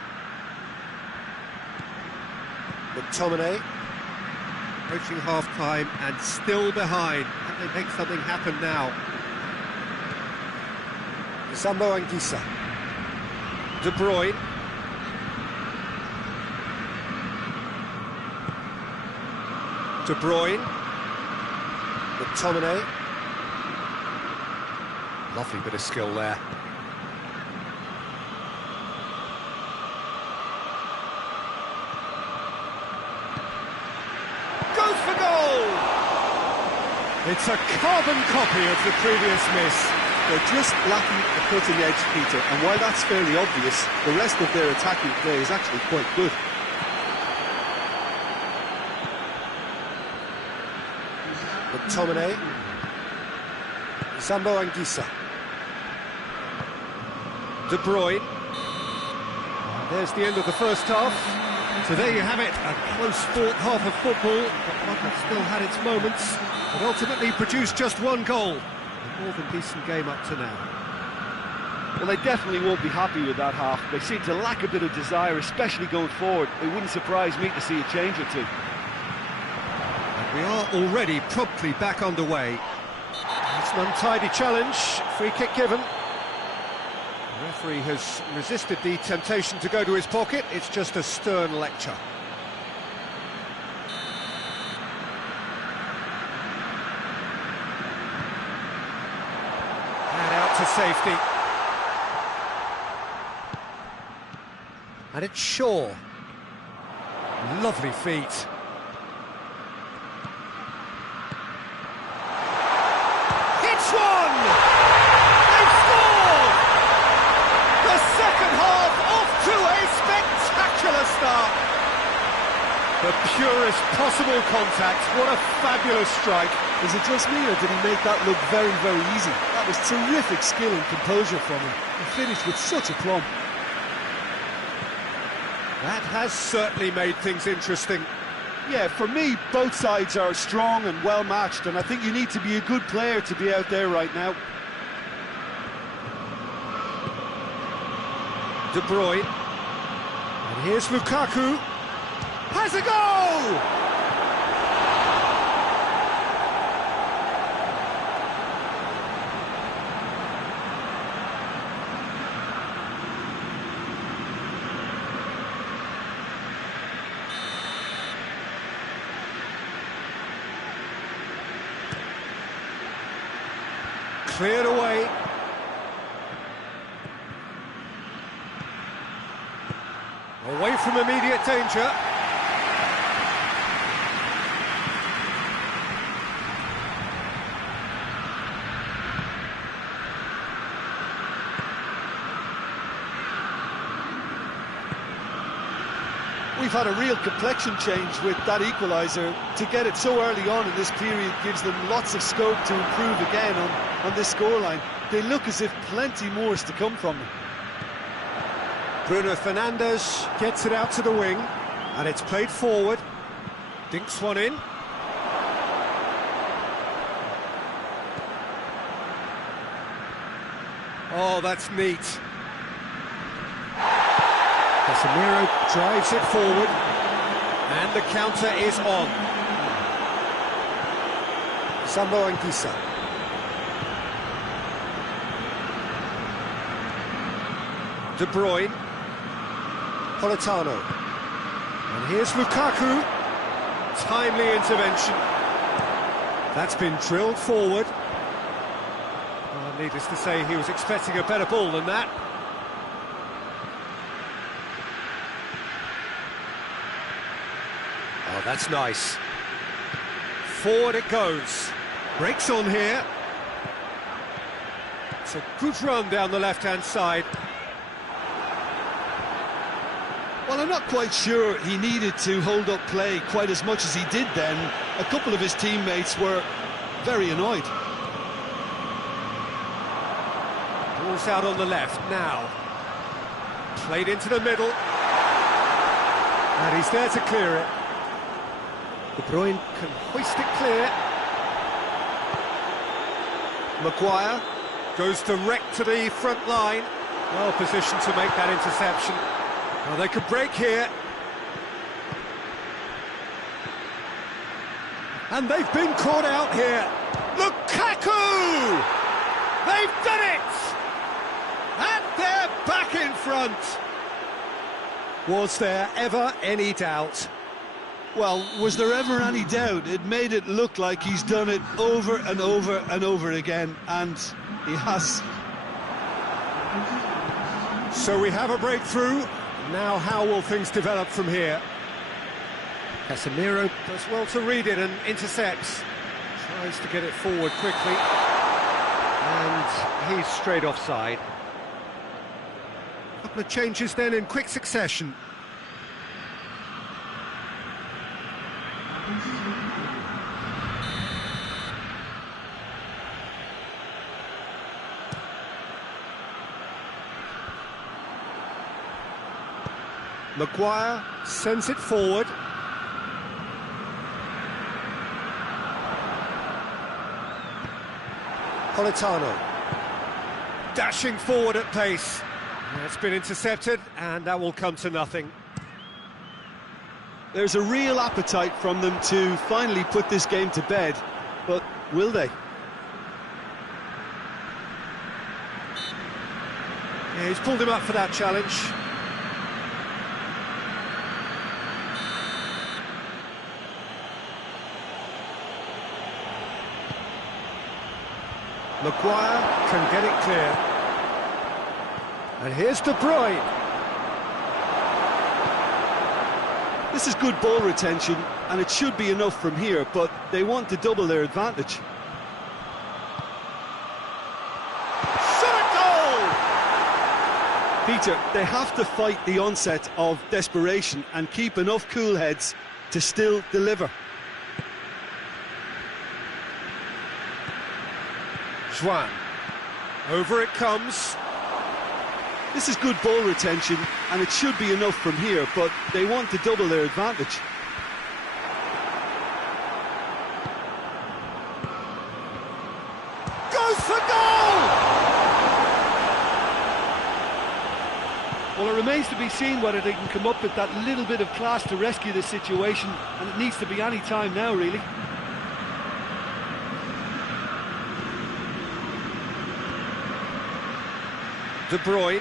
McTominay. Approaching half-time and still behind. Can they make something happen now? Saba and Gisa. De Bruyne. De Bruyne. McTominay. Lovely bit of skill there. Goes for goal! It's a carbon copy of the previous miss. They're just lacking a cutting edge, Peter, and while that's fairly obvious, the rest of their attacking play is actually quite good. McTominay. Saba and Gisa. De Bruyne. There's the end of the first half. So there you have it, a close-fought half of football, but one that still had its moments, but ultimately produced just one goal. A more than decent game up to now. Well, they definitely won't be happy with that half. They seem to lack a bit of desire, especially going forward. It wouldn't surprise me to see a change or two. And we are already promptly back underway. It's an untidy challenge, free kick given. The referee has resisted the temptation to go to his pocket. It's just a stern lecture. And out to safety. And it's Shaw. Lovely feet. It's one! They've scored! The second half off to a spectacular start. The purest possible contact. What a fabulous strike. Is it just me, or did he make that look very, very easy? That was terrific skill and composure from him. He finished with such aplomb. That has certainly made things interesting. Yeah, for me, both sides are strong and well matched, and I think you need to be a good player to be out there right now. De Bruyne. And here's Lukaku. Has a goal! Cleared away. Away from immediate danger. We've had a real complexion change with that equaliser. To get it so early on in this period gives them lots of scope to improve again on this scoreline. They look as if plenty more is to come from them. Bruno Fernandes gets it out to the wing, and it's played forward. Dinks one in. Oh, that's neat. Casemiro drives it forward, and the counter is on. Saba and Kisa. De Bruyne. Politano. And here's Lukaku. Timely intervention. That's been drilled forward. Well, needless to say, he was expecting a better ball than that. Oh, that's nice. Forward it goes. Breaks on here. It's a good run down the left-hand side. Well, I'm not quite sure he needed to hold up play quite as much as he did then. A couple of his teammates were very annoyed. Ball's out on the left now. Played into the middle. And he's there to clear it. De Bruyne can hoist it clear. Maguire goes direct to the front line. Well positioned to make that interception. Well, they could break here. And they've been caught out here. Lukaku! They've done it! And they're back in front. Was there ever any doubt? Well, was there ever any doubt? It made it look like he's done it over and over and over again, and he has. So we have a breakthrough. Now how will things develop from here? Casemiro does well to read it and intercepts. Tries to get it forward quickly. And he's straight offside. A couple of changes then in quick succession. Maguire sends it forward. Politano. Dashing forward at pace. It's been intercepted, and that will come to nothing. There's a real appetite from them to finally put this game to bed, but will they? Yeah, he's pulled him up for that challenge. Maguire can get it clear. And here's De Bruyne. This is good ball retention, and it should be enough from here, but they want to double their advantage. Shot a goal! Peter, they have to fight the onset of desperation and keep enough cool heads to still deliver. Juan. Over it comes. This is good ball retention, and it should be enough from here, but they want to double their advantage. Goes for goal! Well, it remains to be seen whether they can come up with that little bit of class to rescue this situation, and it needs to be any time now, really. De Bruyne.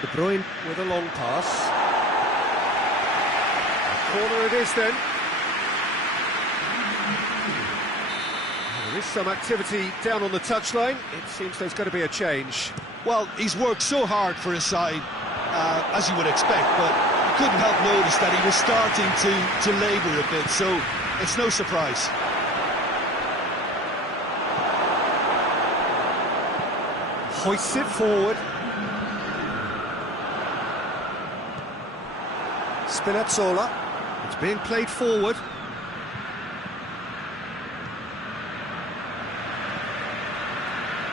De Bruyne with a long pass. Corner it is then. There is some activity down on the touchline. It seems there's going to be a change. Well, he's worked so hard for his side, as you would expect, but you couldn't help notice that he was starting to labour a bit, so it's no surprise. Hoists it forward. Spinazzola. It's being played forward.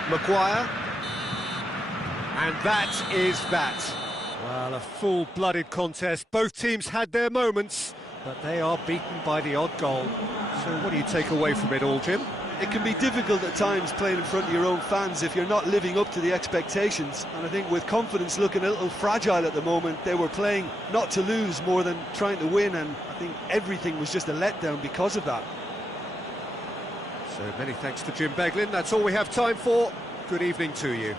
Maguire. And that is that. Well, a full-blooded contest. Both teams had their moments, but they are beaten by the odd goal. So what do you take away from it all, Jim? it can be difficult at times playing in front of your own fans if you're not living up to the expectations. And I think with confidence looking a little fragile at the moment, they were playing not to lose more than trying to win, and I think everything was just a letdown because of that. So many thanks to Jim Beglin. That's all we have time for. Good evening to you.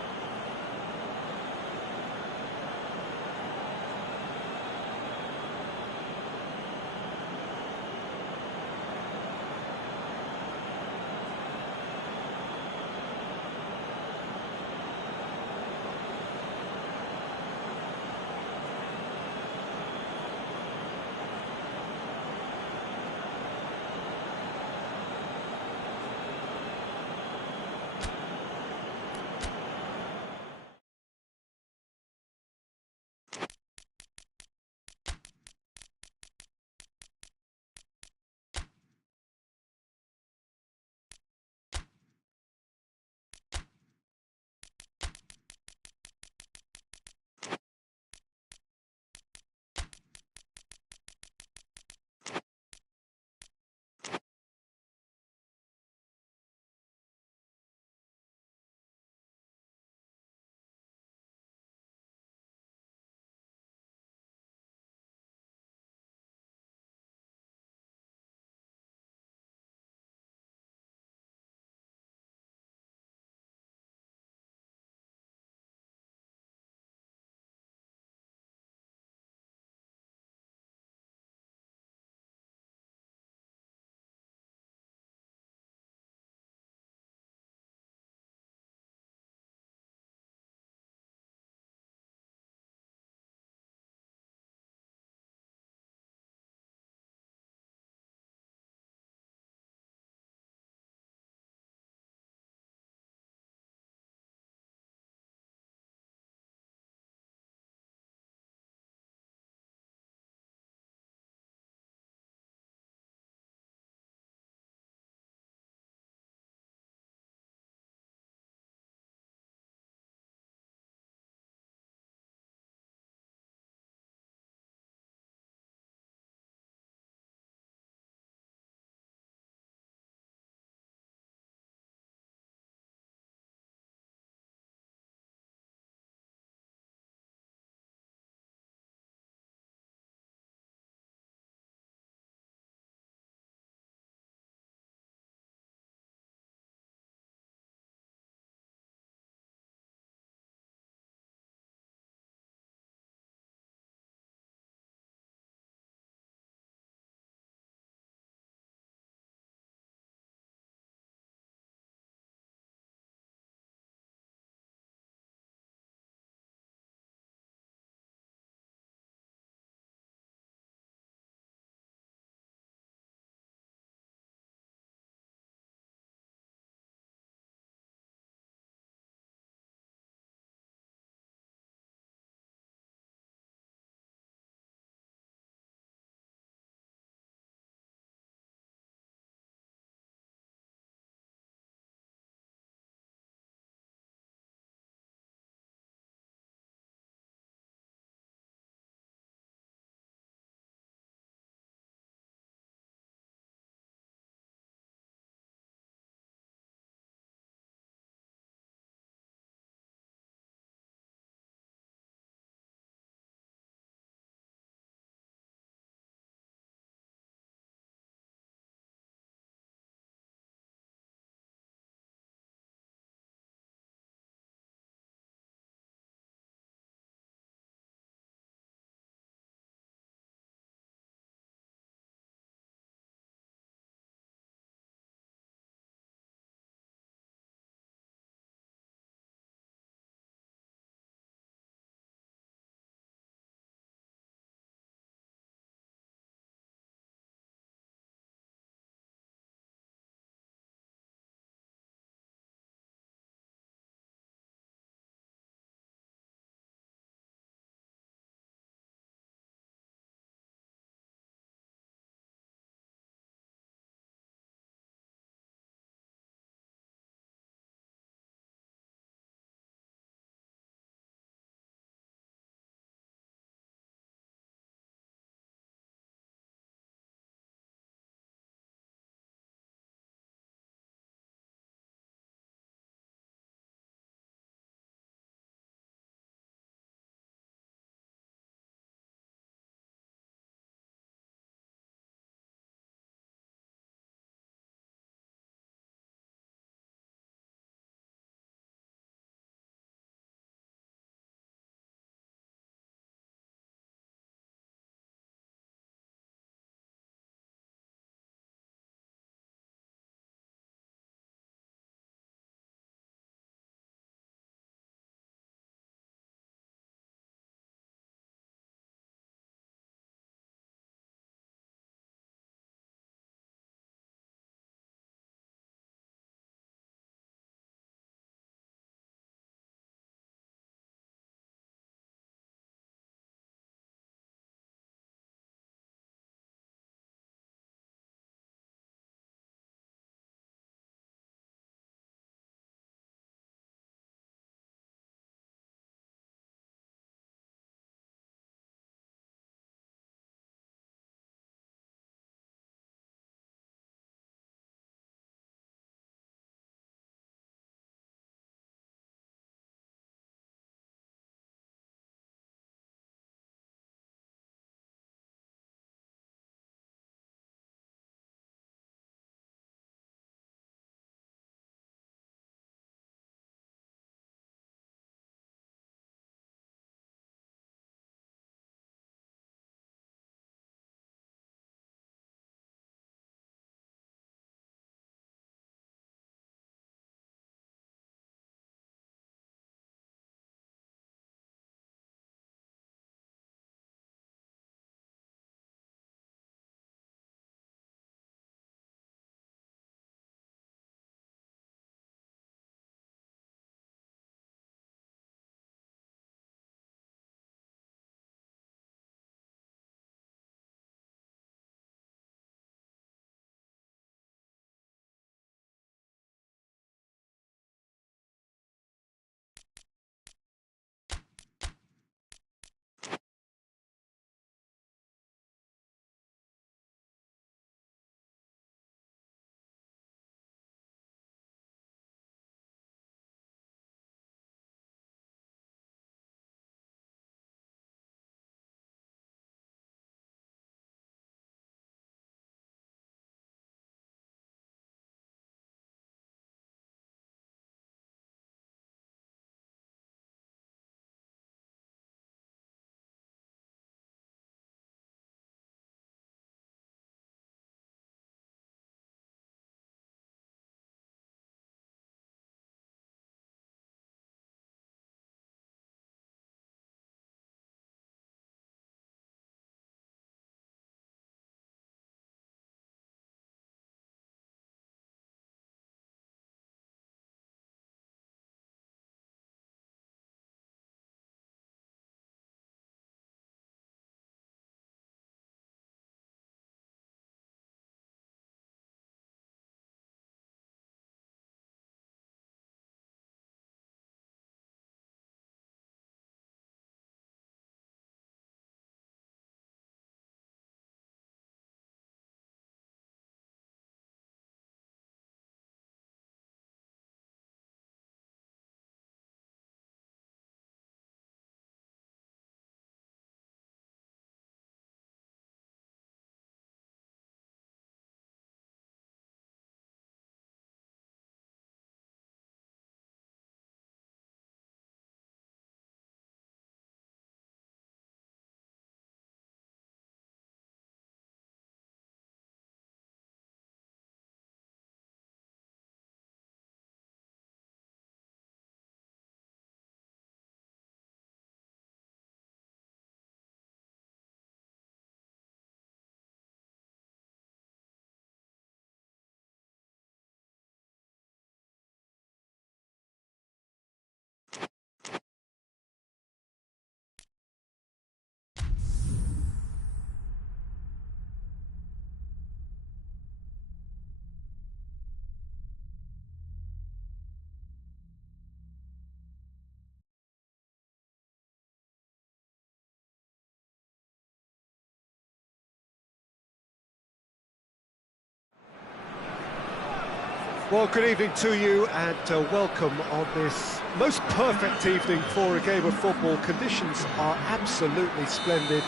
Well, good evening to you and welcome on this most perfect evening for a game of football. Conditions are absolutely splendid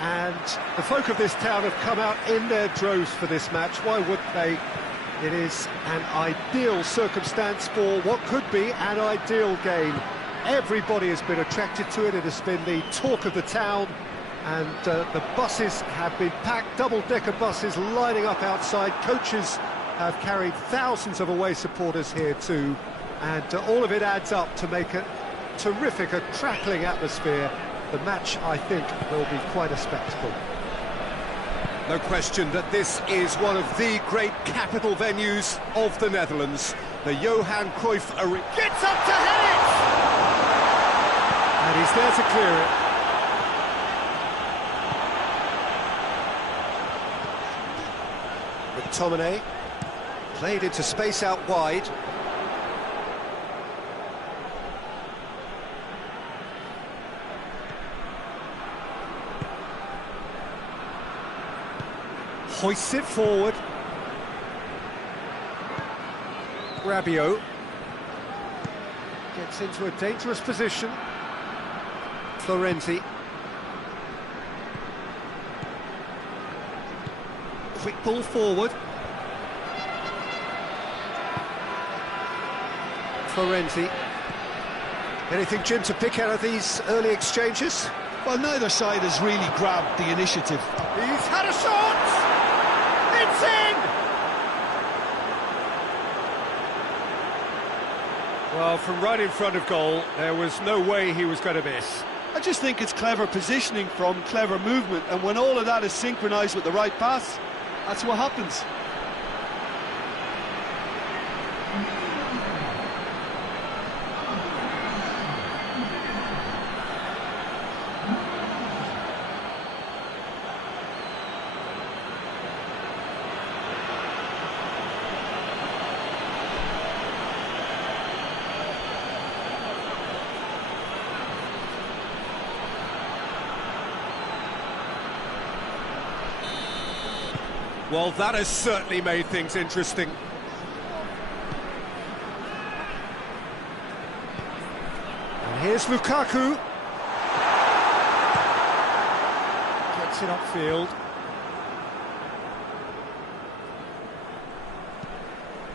and the folk of this town have come out in their droves for this match. Why wouldn't they? It is an ideal circumstance for what could be an ideal game. Everybody has been attracted to it. It has been the talk of the town and the buses have been packed, double-decker buses lining up outside. Coaches have carried thousands of away supporters here too, and all of it adds up to make a terrific, a crackling atmosphere. The match, I think, will be quite a spectacle. No question that this is one of the great capital venues of the Netherlands. The Johan Cruyff Arena. Gets up to head it! And he's there to clear it. McTominay. Played into space out wide. Hoists it forward. Rabiot. Gets into a dangerous position. Florenzi. Quick ball forward. Florenzi. Anything, Jim, to pick out of these early exchanges? Well, neither side has really grabbed the initiative. He's had a shot! It's in! Well, from right in front of goal, there was no way he was going to miss. I just think it's clever positioning from clever movement, and when all of that is synchronised with the right pass, that's what happens. Well, that has certainly made things interesting. And here's Lukaku. Gets it upfield.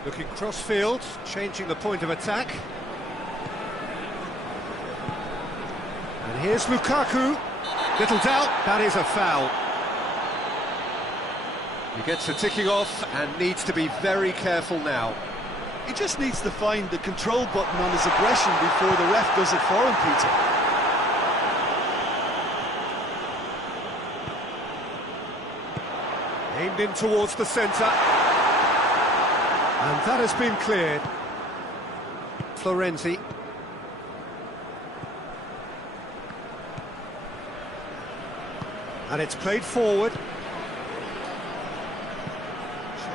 Looking cross-field, changing the point of attack. And here's Lukaku. Little doubt, that is a foul. He gets the ticking off and needs to be very careful now. He just needs to find the control button on his aggression before the ref does it for him, Peter. Aimed in towards the centre. And that has been cleared. Florenzi. And it's played forward.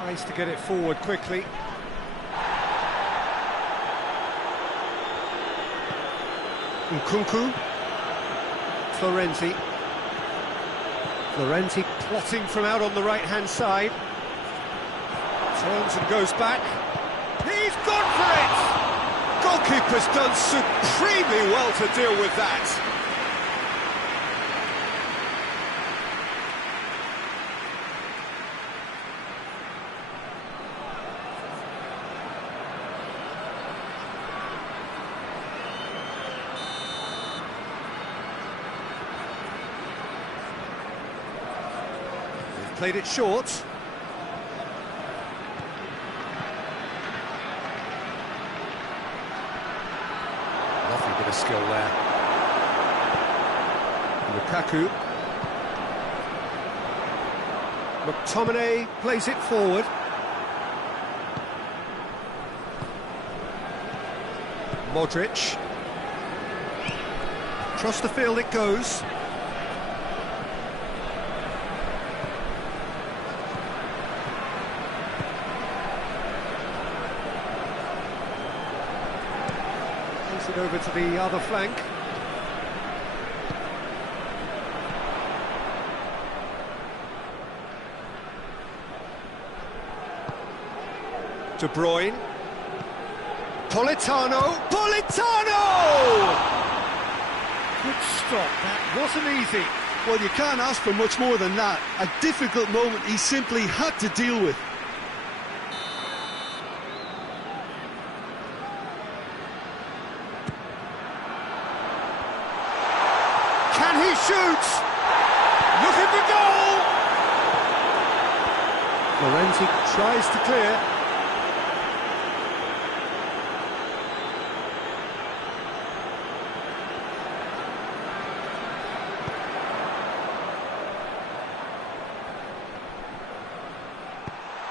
Tries to get it forward quickly. Nkunku. Florenzi. Florenzi plotting from out on the right-hand side. Turns and goes back. He's gone for it! Goalkeeper's done supremely well to deal with that. Played it short. Lovely bit of skill there. Lukaku. McTominay plays it forward. Modric. Across the field it goes. It over to the other flank. De Bruyne. Politano! Politano! Good stop, that wasn't easy. Well, you can't ask for much more than that. A difficult moment he simply had to deal with. Can he shoot? Looking for goal! Lorenzi tries to clear.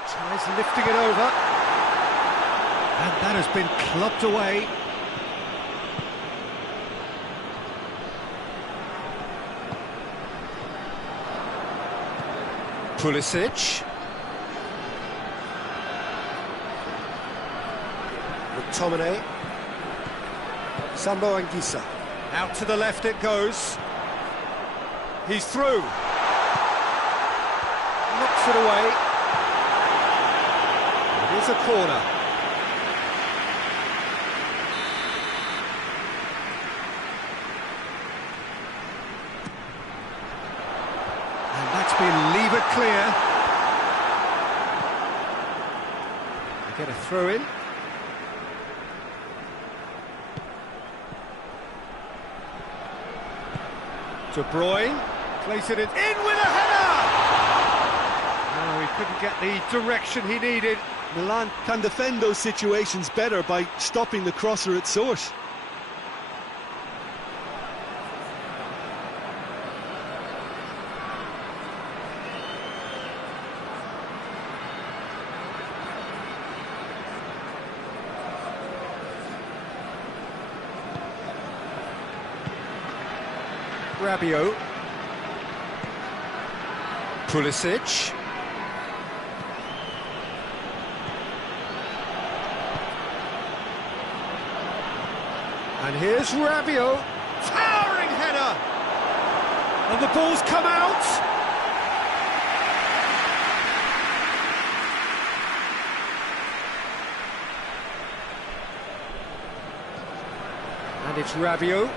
Tries lifting it over. And that has been clubbed away. Pulisic. McTominay. Saba and out to the left it goes. He's through. Knocks it away. It is a corner. And that's been levered clear. They get a throw in. De Bruyne, place it in with a header! No, he couldn't get the direction he needed. Milan can defend those situations better by stopping the crosser at source. Rabiot. Pulisic. And here's Rabiot. Towering header! And the ball's come out! And it's Rabiot.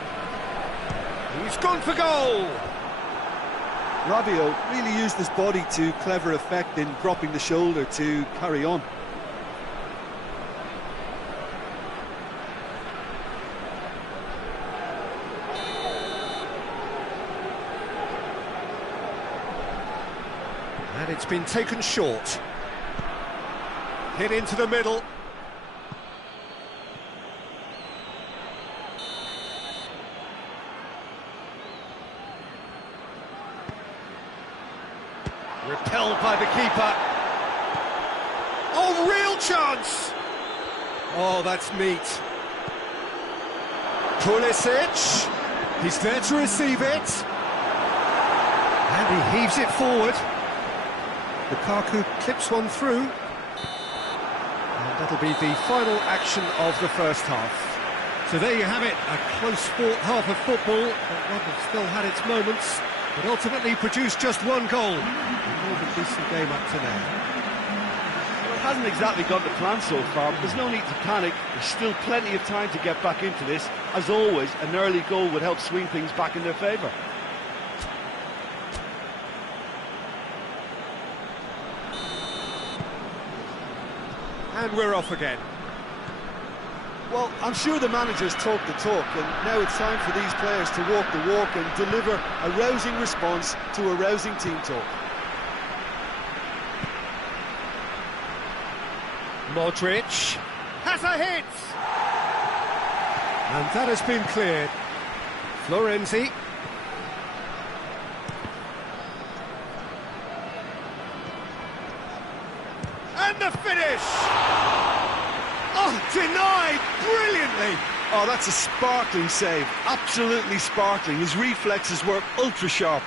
He's gone for goal! Rabiot really used his body to clever effect in dropping the shoulder to carry on. And it's been taken short. Hit into the middle. Repelled by the keeper. Oh, real chance! Oh, that's neat. Pulisic. He's there to receive it. And he heaves it forward. Lukaku clips one through. And that'll be the final action of the first half. So there you have it, a close-fought half of football, but one that still had its moments, but ultimately produced just one goal. A more than decent game up to now. Well, it hasn't exactly gone to plan so far, but there's no need to panic. There's still plenty of time to get back into this. As always, an early goal would help swing things back in their favour. And we're off again. Well, I'm sure the managers talk the talk, and now it's time for these players to walk the walk and deliver a rousing response to a rousing team talk. Modric has a hit! And that has been cleared. Florenzi. And the finish! Oh, denied brilliantly! Oh, that's a sparkling save. Absolutely sparkling. His reflexes were ultra-sharp.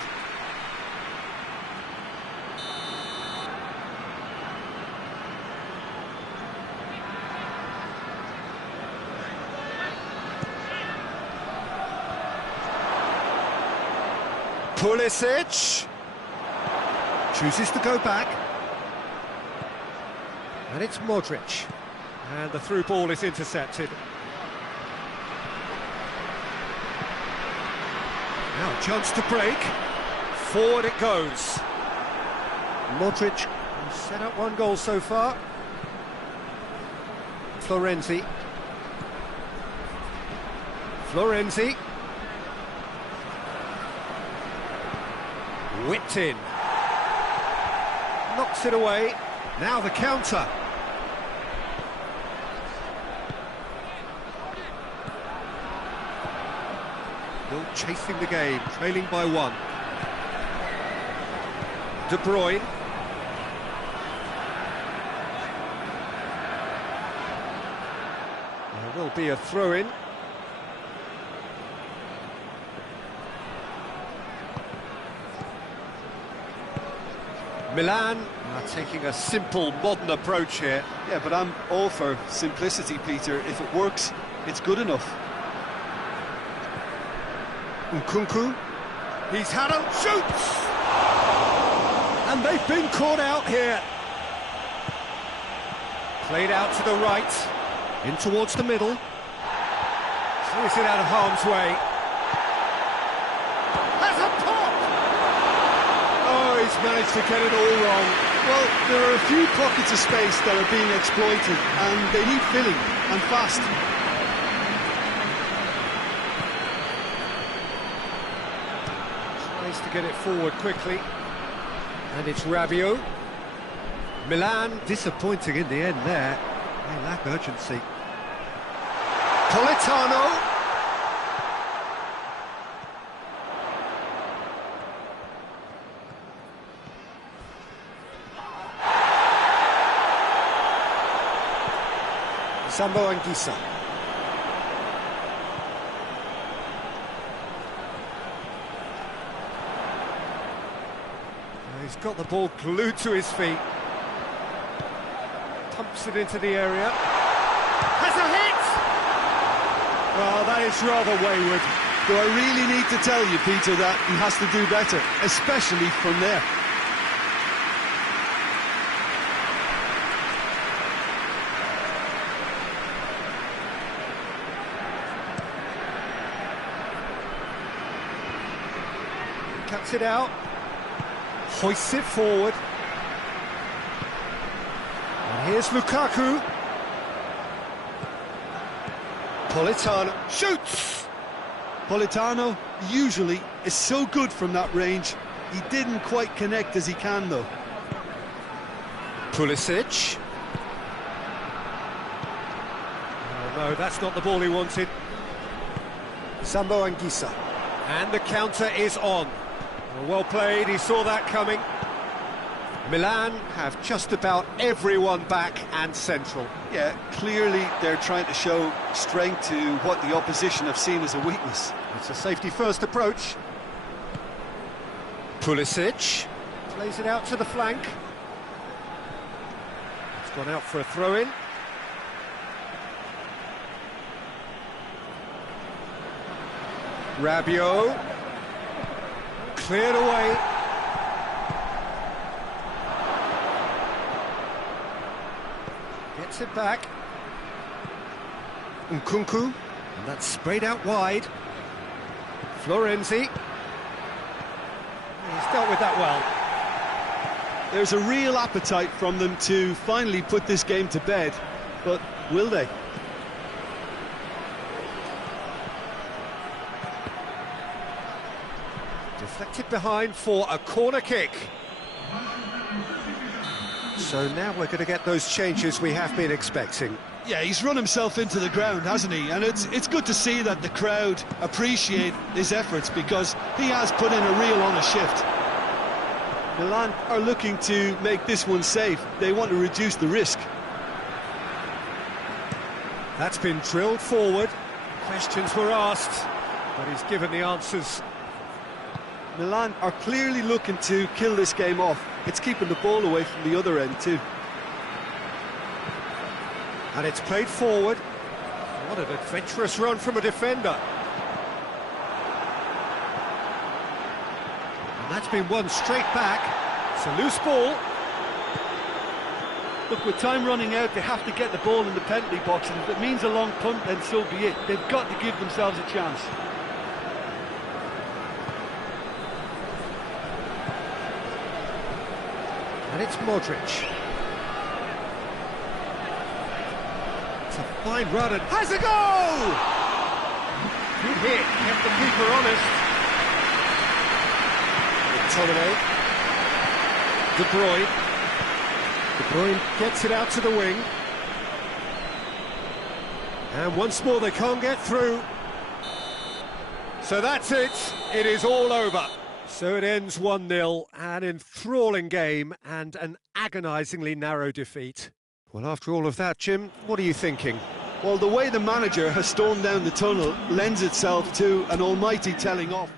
Pulisic chooses to go back. And it's Modric. And the through ball is intercepted. Now a chance to break. Forward it goes. Modric has set up one goal so far. Florenzi. Whipped in. Knocks it away. Now the counter. Still chasing the game, trailing by one. De Bruyne. There will be a throw-in. Milan are taking a simple, modern approach here. Yeah, but I'm all for simplicity, Peter. If it works, it's good enough. Nkunku. He's had a shoots! And they've been caught out here. Played out to the right. In towards the middle. Clears it out of harm's way. Has a pop! Oh, he's managed to get it all wrong. Well, there are a few pockets of space that are being exploited, and they need filling, and fast. Tries to get it forward quickly. And it's Rabiot. Milan disappointing in the end there. They lack urgency. Politano. Saba and Gisa. He's got the ball glued to his feet. Pumps it into the area. Has a hit! Well, that is rather wayward. Do I really need to tell you, Peter, that he has to do better, especially from there? Cuts it out. Hoists it forward. And here's Lukaku. Politano shoots! Politano usually is so good from that range. He didn't quite connect as he can, though. Pulisic. Oh, no, that's not the ball he wanted. Saba and Gisa. And the counter is on. Well played, he saw that coming. Milan have just about everyone back and central. Yeah, clearly they're trying to show strength to what the opposition have seen as a weakness. It's a safety-first approach. Pulisic plays it out to the flank. It's gone out for a throw-in. Rabiot. Cleared away. Gets it back. Nkunku. And that's sprayed out wide. Florenzi. He's dealt with that well. There's a real appetite from them to finally put this game to bed, but will they? Deflected behind for a corner kick. So now we're going to get those changes we have been expecting. Yeah, he's run himself into the ground, hasn't he? And it's good to see that the crowd appreciate his efforts, because he has put in a real honest shift. Milan are looking to make this one safe. They want to reduce the risk. That's been drilled forward. Questions were asked, but he's given the answers. Milan are clearly looking to kill this game off. It's keeping the ball away from the other end too. And it's played forward. What an adventurous run from a defender. And that's been won straight back. It's a loose ball. Look, with time running out, they have to get the ball in the penalty box, and if it means a long punt, then so be it. They've got to give themselves a chance. And it's Modric. It's a fine run and has a goal! Good hit, kept the keeper honest. McTominay. De Bruyne. De Bruyne gets it out to the wing. And once more they can't get through. So that's it. It is all over. So it ends 1-0, an enthralling game and an agonisingly narrow defeat. Well, after all of that, Jim, what are you thinking? Well, the way the manager has stormed down the tunnel lends itself to an almighty telling off.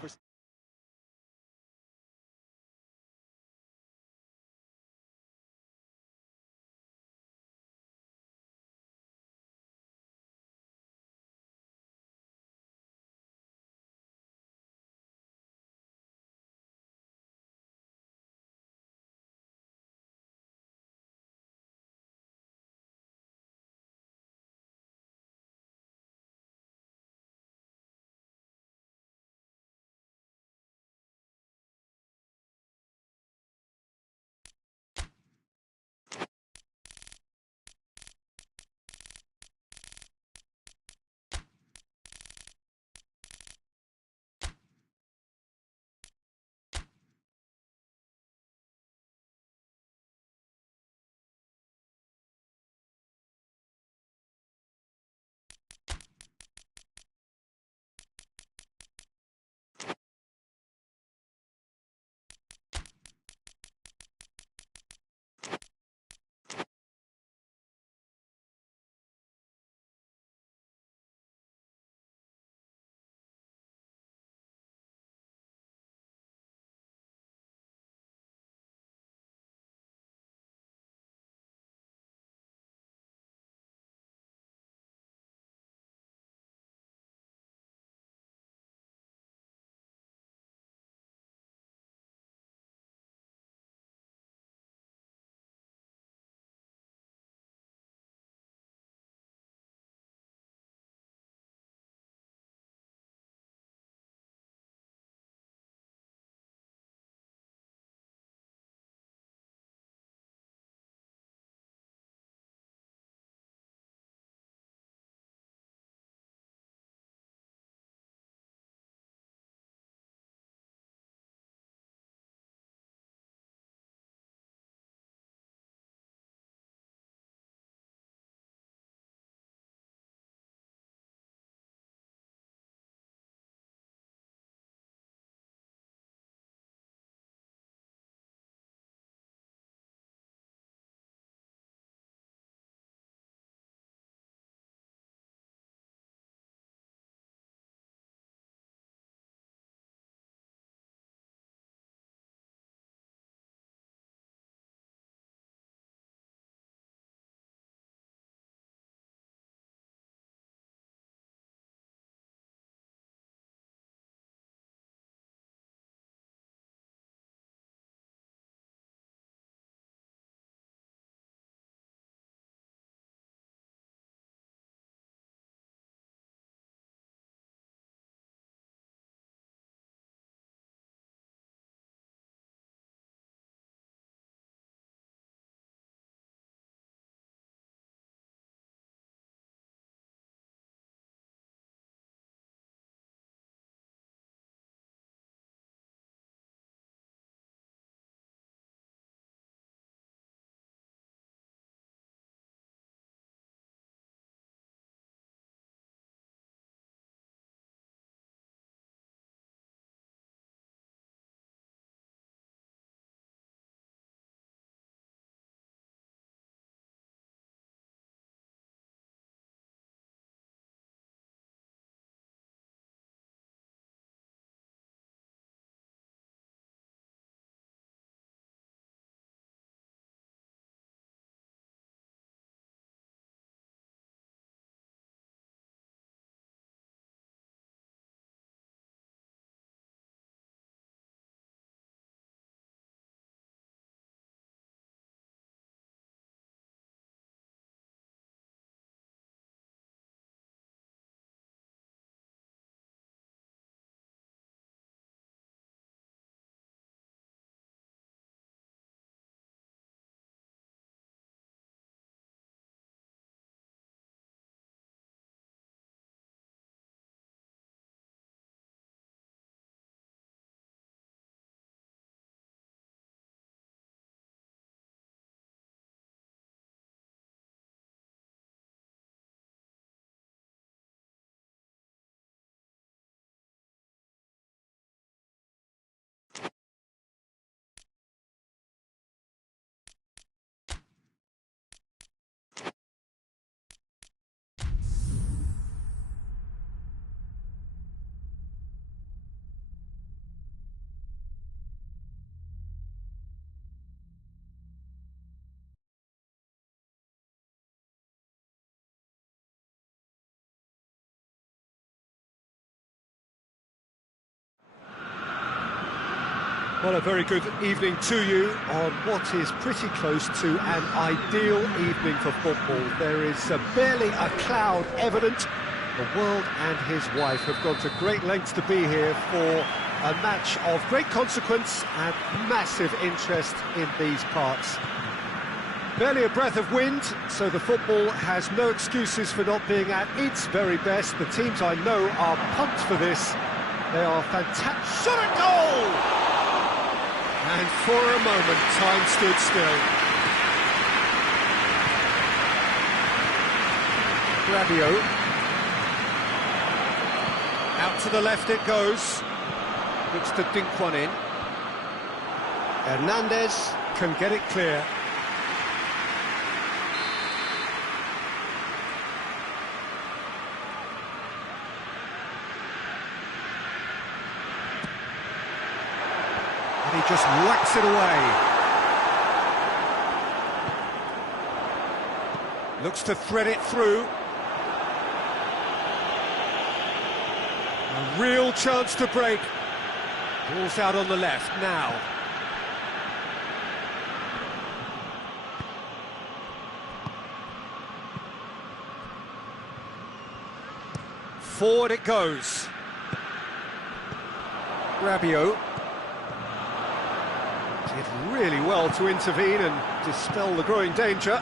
Well, a very good evening to you on what is pretty close to an ideal evening for football. There is barely a cloud evident. The world and his wife have gone to great lengths to be here for a match of great consequence and massive interest in these parts. Barely a breath of wind, so the football has no excuses for not being at its very best. The teams I know are pumped for this. They are fantastic. Shot at goal! And for a moment, time stood still. Rabiot. Out to the left it goes. Looks to dink one in. Hernandez can get it clear. He just whacks it away. Looks to thread it through. A real chance to break. Ball's out on the left now. Forward it goes. Rabiot. Did really well to intervene and dispel the growing danger.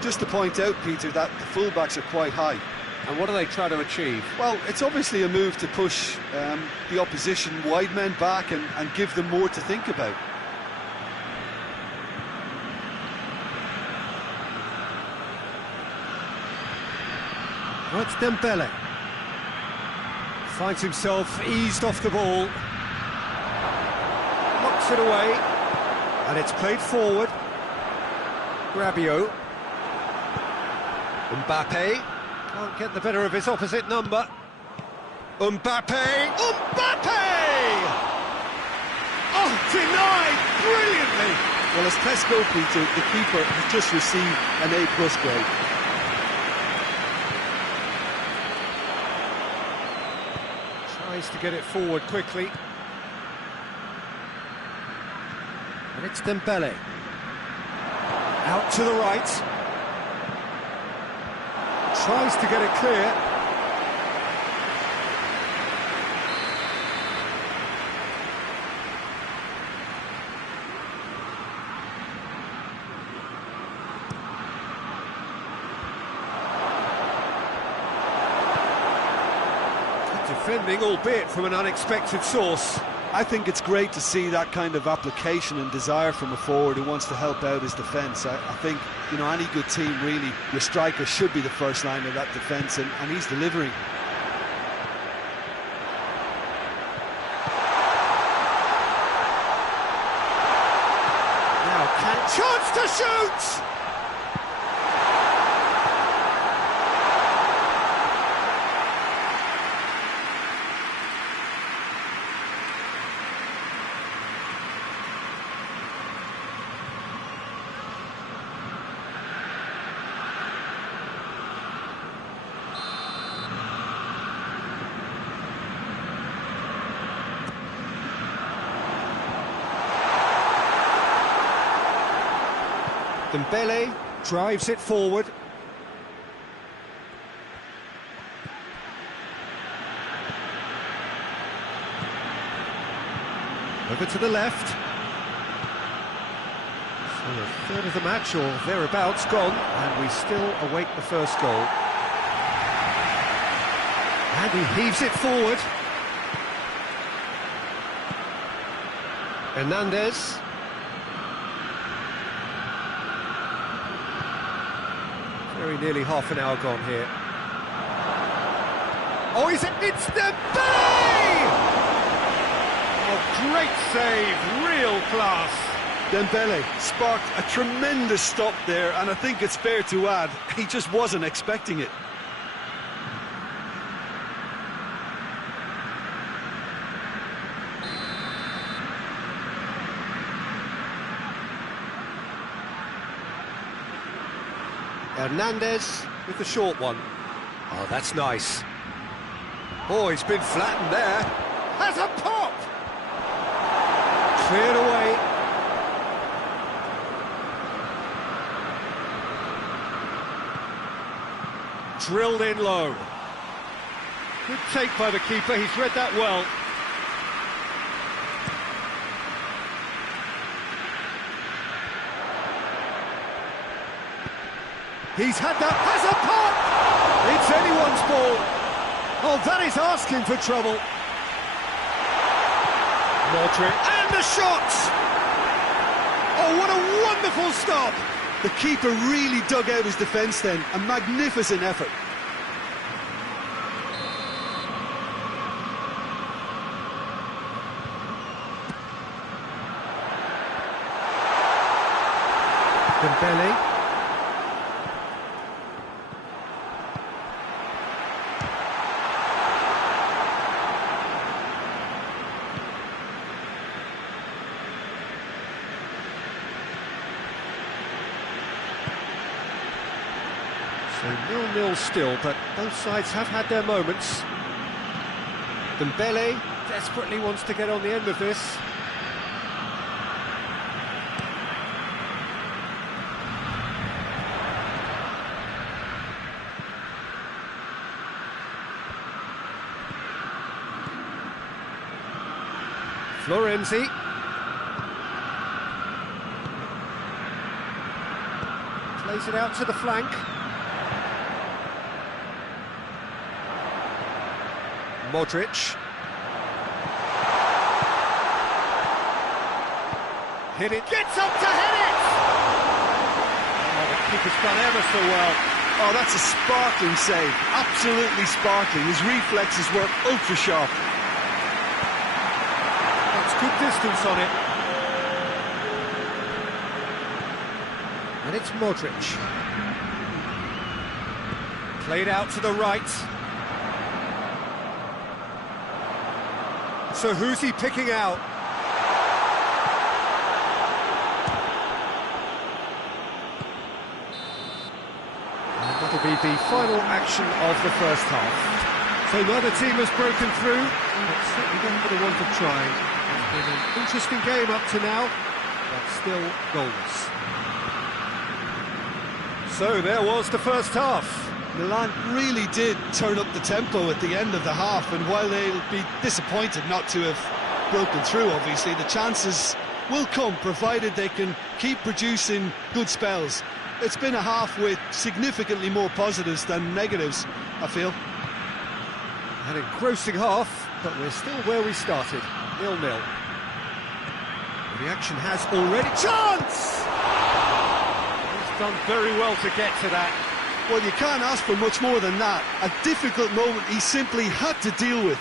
Just to point out, Peter, that the fullbacks are quite high. And what do they try to achieve? Well, it's obviously a move to push the opposition wide men back and give them more to think about. Well, it's Dembele. Finds himself eased off the ball. Knocks it away. And it's played forward. Rabiot. Mbappe. Can't get the better of his opposite number. Mbappe! Oh, denied brilliantly. Well, as tests go, Peter, the keeper has just received an A+ grade. Tries to get it forward quickly. And it's Dembele. Out to the right. Tries to get it clear. Defending, albeit from an unexpected source. I think it's great to see that kind of application and desire from a forward who wants to help out his defence. I think, you know, any good team, really, your striker should be the first line of that defence, and he's delivering. Now, chance to shoot! Dembele drives it forward. Over to the left. So a third of the match, or thereabouts, gone, and we still await the first goal. And he heaves it forward. Hernandez. Very nearly half an hour gone here. Oh, it's Dembele! Oh, great save, real class. Dembele sparked a tremendous stop there, and I think it's fair to add, he just wasn't expecting it. Hernandez with the short one. Oh, that's nice. Oh, he's been flattened there. Has a pop! Cleared away. Drilled in low. Good take by the keeper, he's read that well. He's had that, has a pop! It's anyone's ball. Oh, that is asking for trouble. Modric, and the shot! Oh, what a wonderful stop! The keeper really dug out his defence then, a magnificent effort. Dembele. So 0-0 still, but both sides have had their moments. Dembele desperately wants to get on the end of this. Florenzi. Plays it out to the flank. Modric. Hit it. Gets up to hit it! Oh, the keeper's done ever so well. Oh, that's a sparkling save. Absolutely sparkling. His reflexes were ultra sharp. That's good distance on it. And it's Modric. Played out to the right. So who's he picking out? And that'll be the final action of the first half. So neither team has broken through, but certainly not for the want of trying. It's been an interesting game up to now, but still goalless. So there was the first half. Milan really did turn up the tempo at the end of the half, and while they'll be disappointed not to have broken through, obviously, the chances will come, provided they can keep producing good spells. It's been a half with significantly more positives than negatives, I feel. An engrossing half, but we're still where we started, 0-0. The action has already... Chance! He's done very well to get to that. Well, you can't ask for much more than that. A difficult moment he simply had to deal with.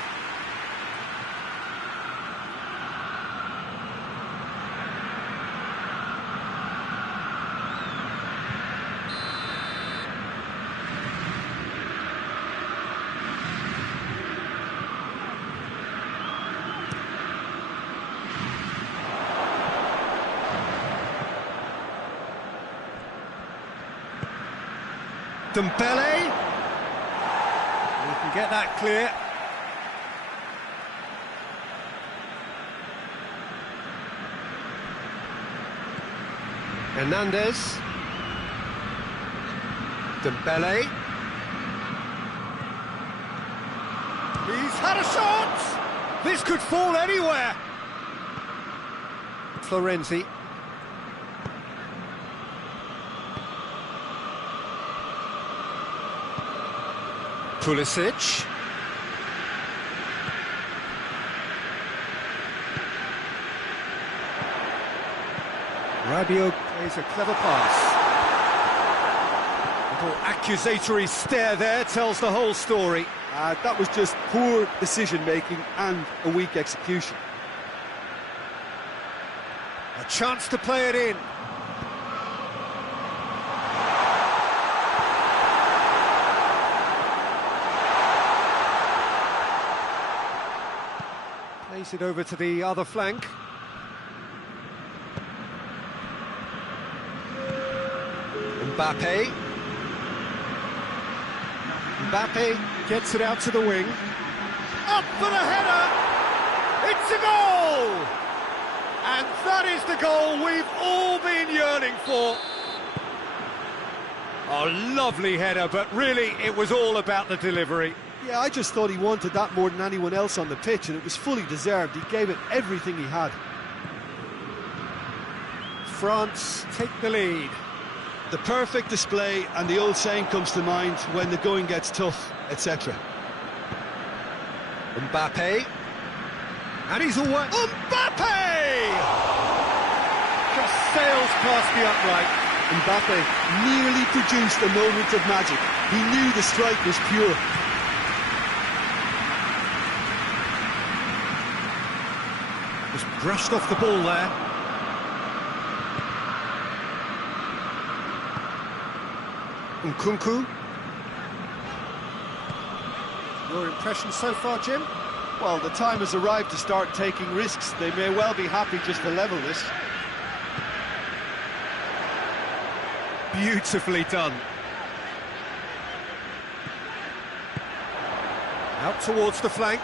Dembele. We can get that clear. Hernandez. Dembele. He's had a shot! This could fall anywhere! Florenzi. Pulisic. Rabiot plays a clever pass. Little accusatory stare there tells the whole story. That was just poor decision-making and a weak execution. A chance to play it in. Plays it over to the other flank. Mbappe. Mbappe gets it out to the wing. Up for the header! It's a goal! And that is the goal we've all been yearning for. A lovely header, but really it was all about the delivery. Yeah, I just thought he wanted that more than anyone else on the pitch, and it was fully deserved. He gave it everything he had. France take the lead. The perfect display, and the old saying comes to mind: when the going gets tough, etc. Mbappe. And he's away. Mbappe! Just sails past the upright. Mbappe nearly produced a moment of magic. He knew the strike was pure. Just brushed off the ball there. Nkunku. Your impression so far, Jim? Well, the time has arrived to start taking risks. They may well be happy just to level this. Beautifully done. Out towards the flank.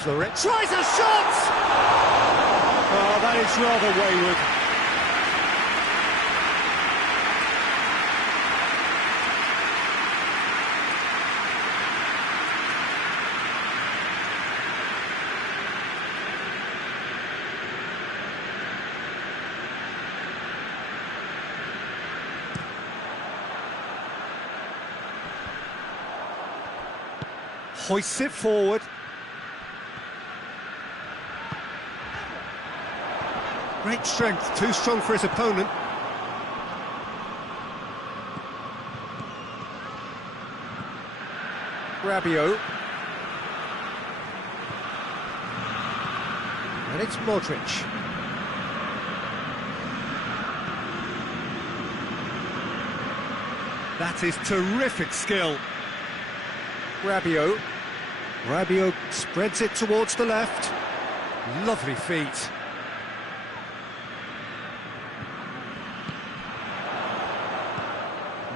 Fleuret tries a shot! Oh, that is rather wayward. Hoists it forward. Great strength, too strong for his opponent. Rabiot. And it's Modric. That is terrific skill. Rabiot. Rabiot spreads it towards the left. Lovely feet.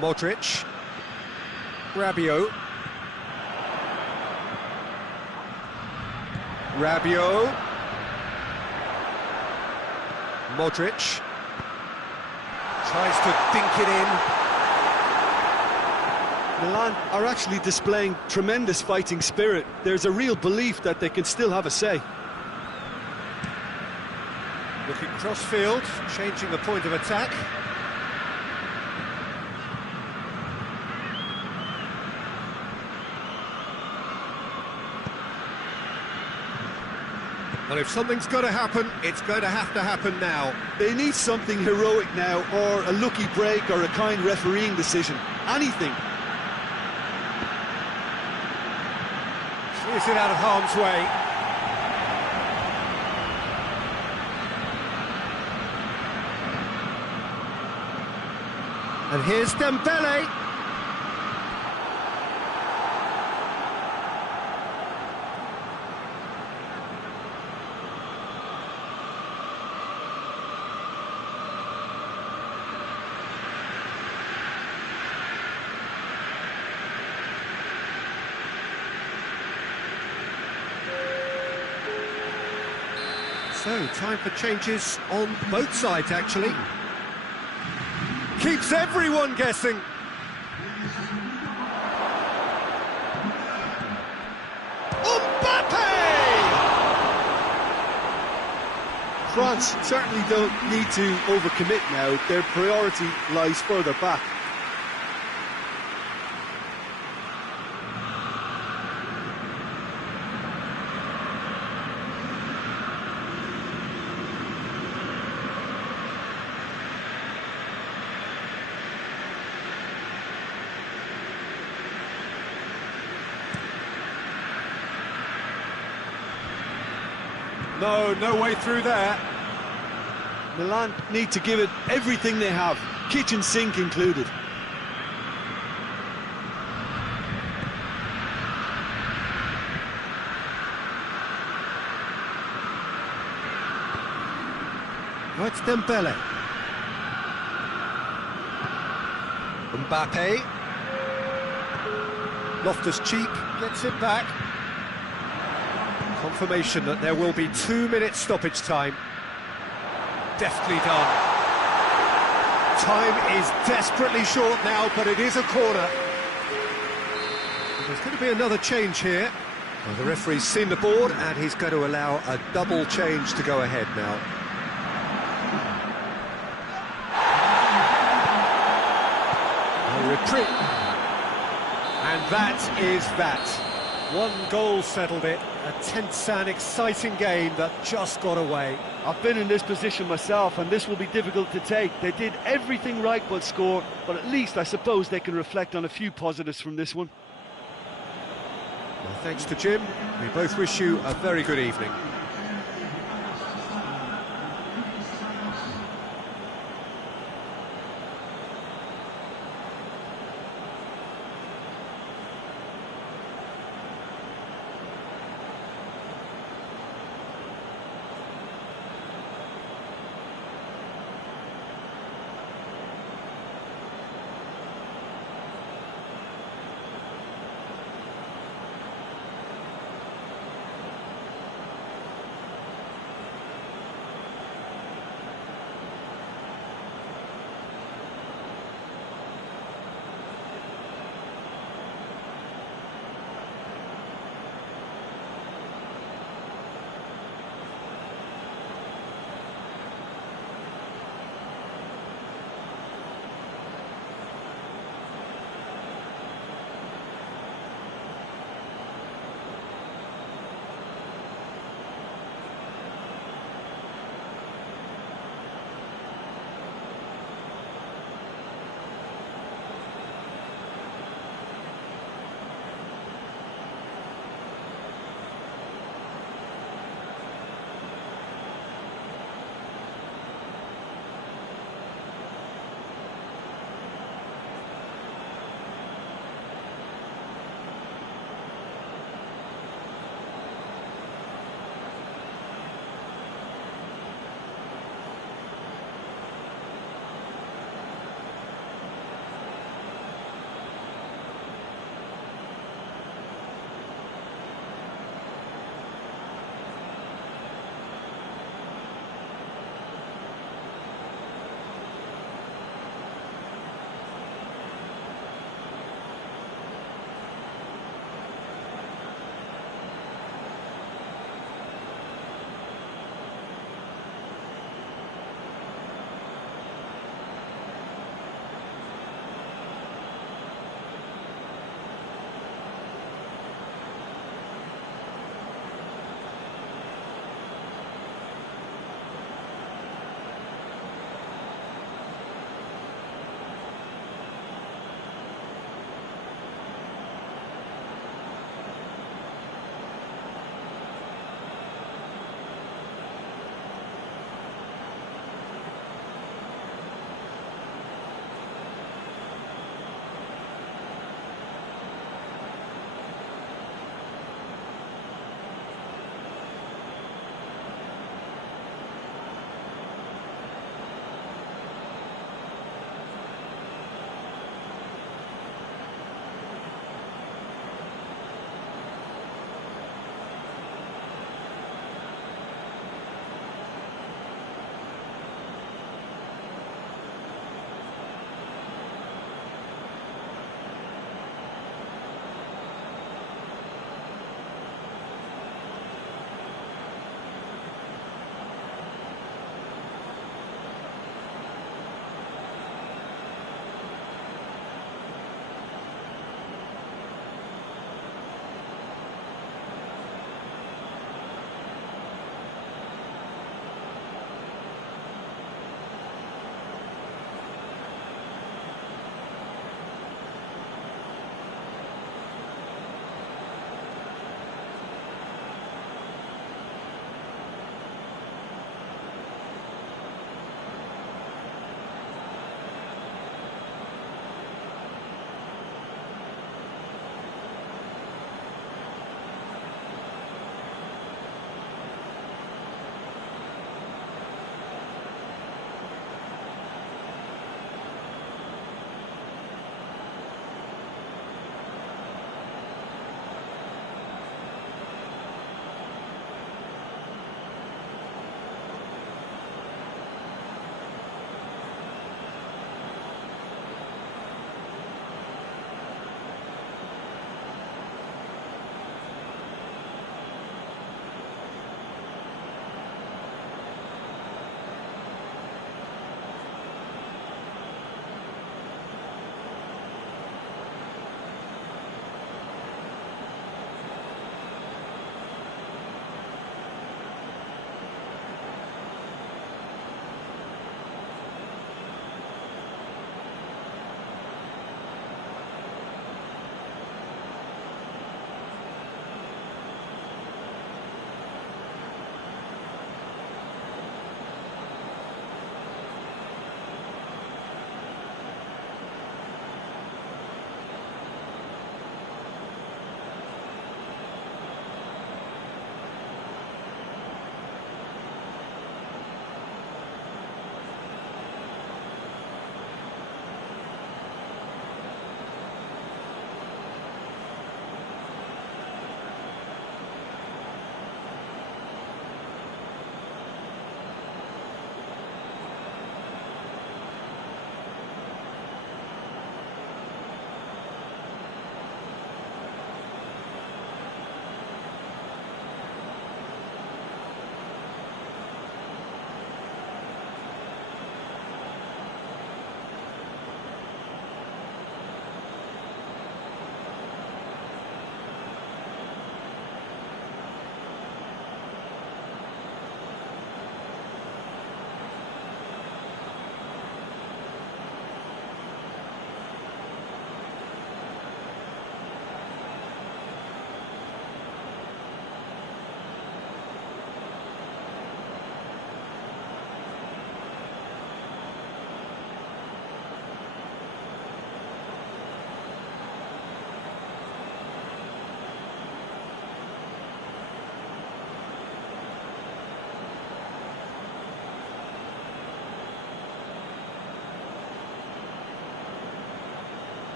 Modric. Rabiot. Rabiot. Modric. Tries to dink it in. Milan are actually displaying tremendous fighting spirit. There's a real belief that they can still have a say. Looking cross-field, changing the point of attack. Well, if something's got to happen, it's going to happen now. They need something heroic now, or a lucky break, or a kind refereeing decision. Anything. Is it out of harm's way? And here's Dembele. So, time for changes on both sides, actually. Keeps everyone guessing. Mbappe! France certainly don't need to overcommit now. Their priority lies further back. No way through there. Milan need to give it everything they have, kitchen sink included. Oh, it's Dembele. Mbappe. Loftus-Cheek gets it back. Confirmation that there will be 2 minutes stoppage time. Deftly done. Time is desperately short now, but it is a corner. There's going to be another change here. Well, the referee's seen the board and he's going to allow a double change to go ahead now. A retreat. And that is that. One goal settled it. A tense and exciting game that just got away. I've been in this position myself, and this will be difficult to take. They did everything right but score, but at least I suppose they can reflect on a few positives from this one. Well, thanks to Jim. We both wish you a very good evening.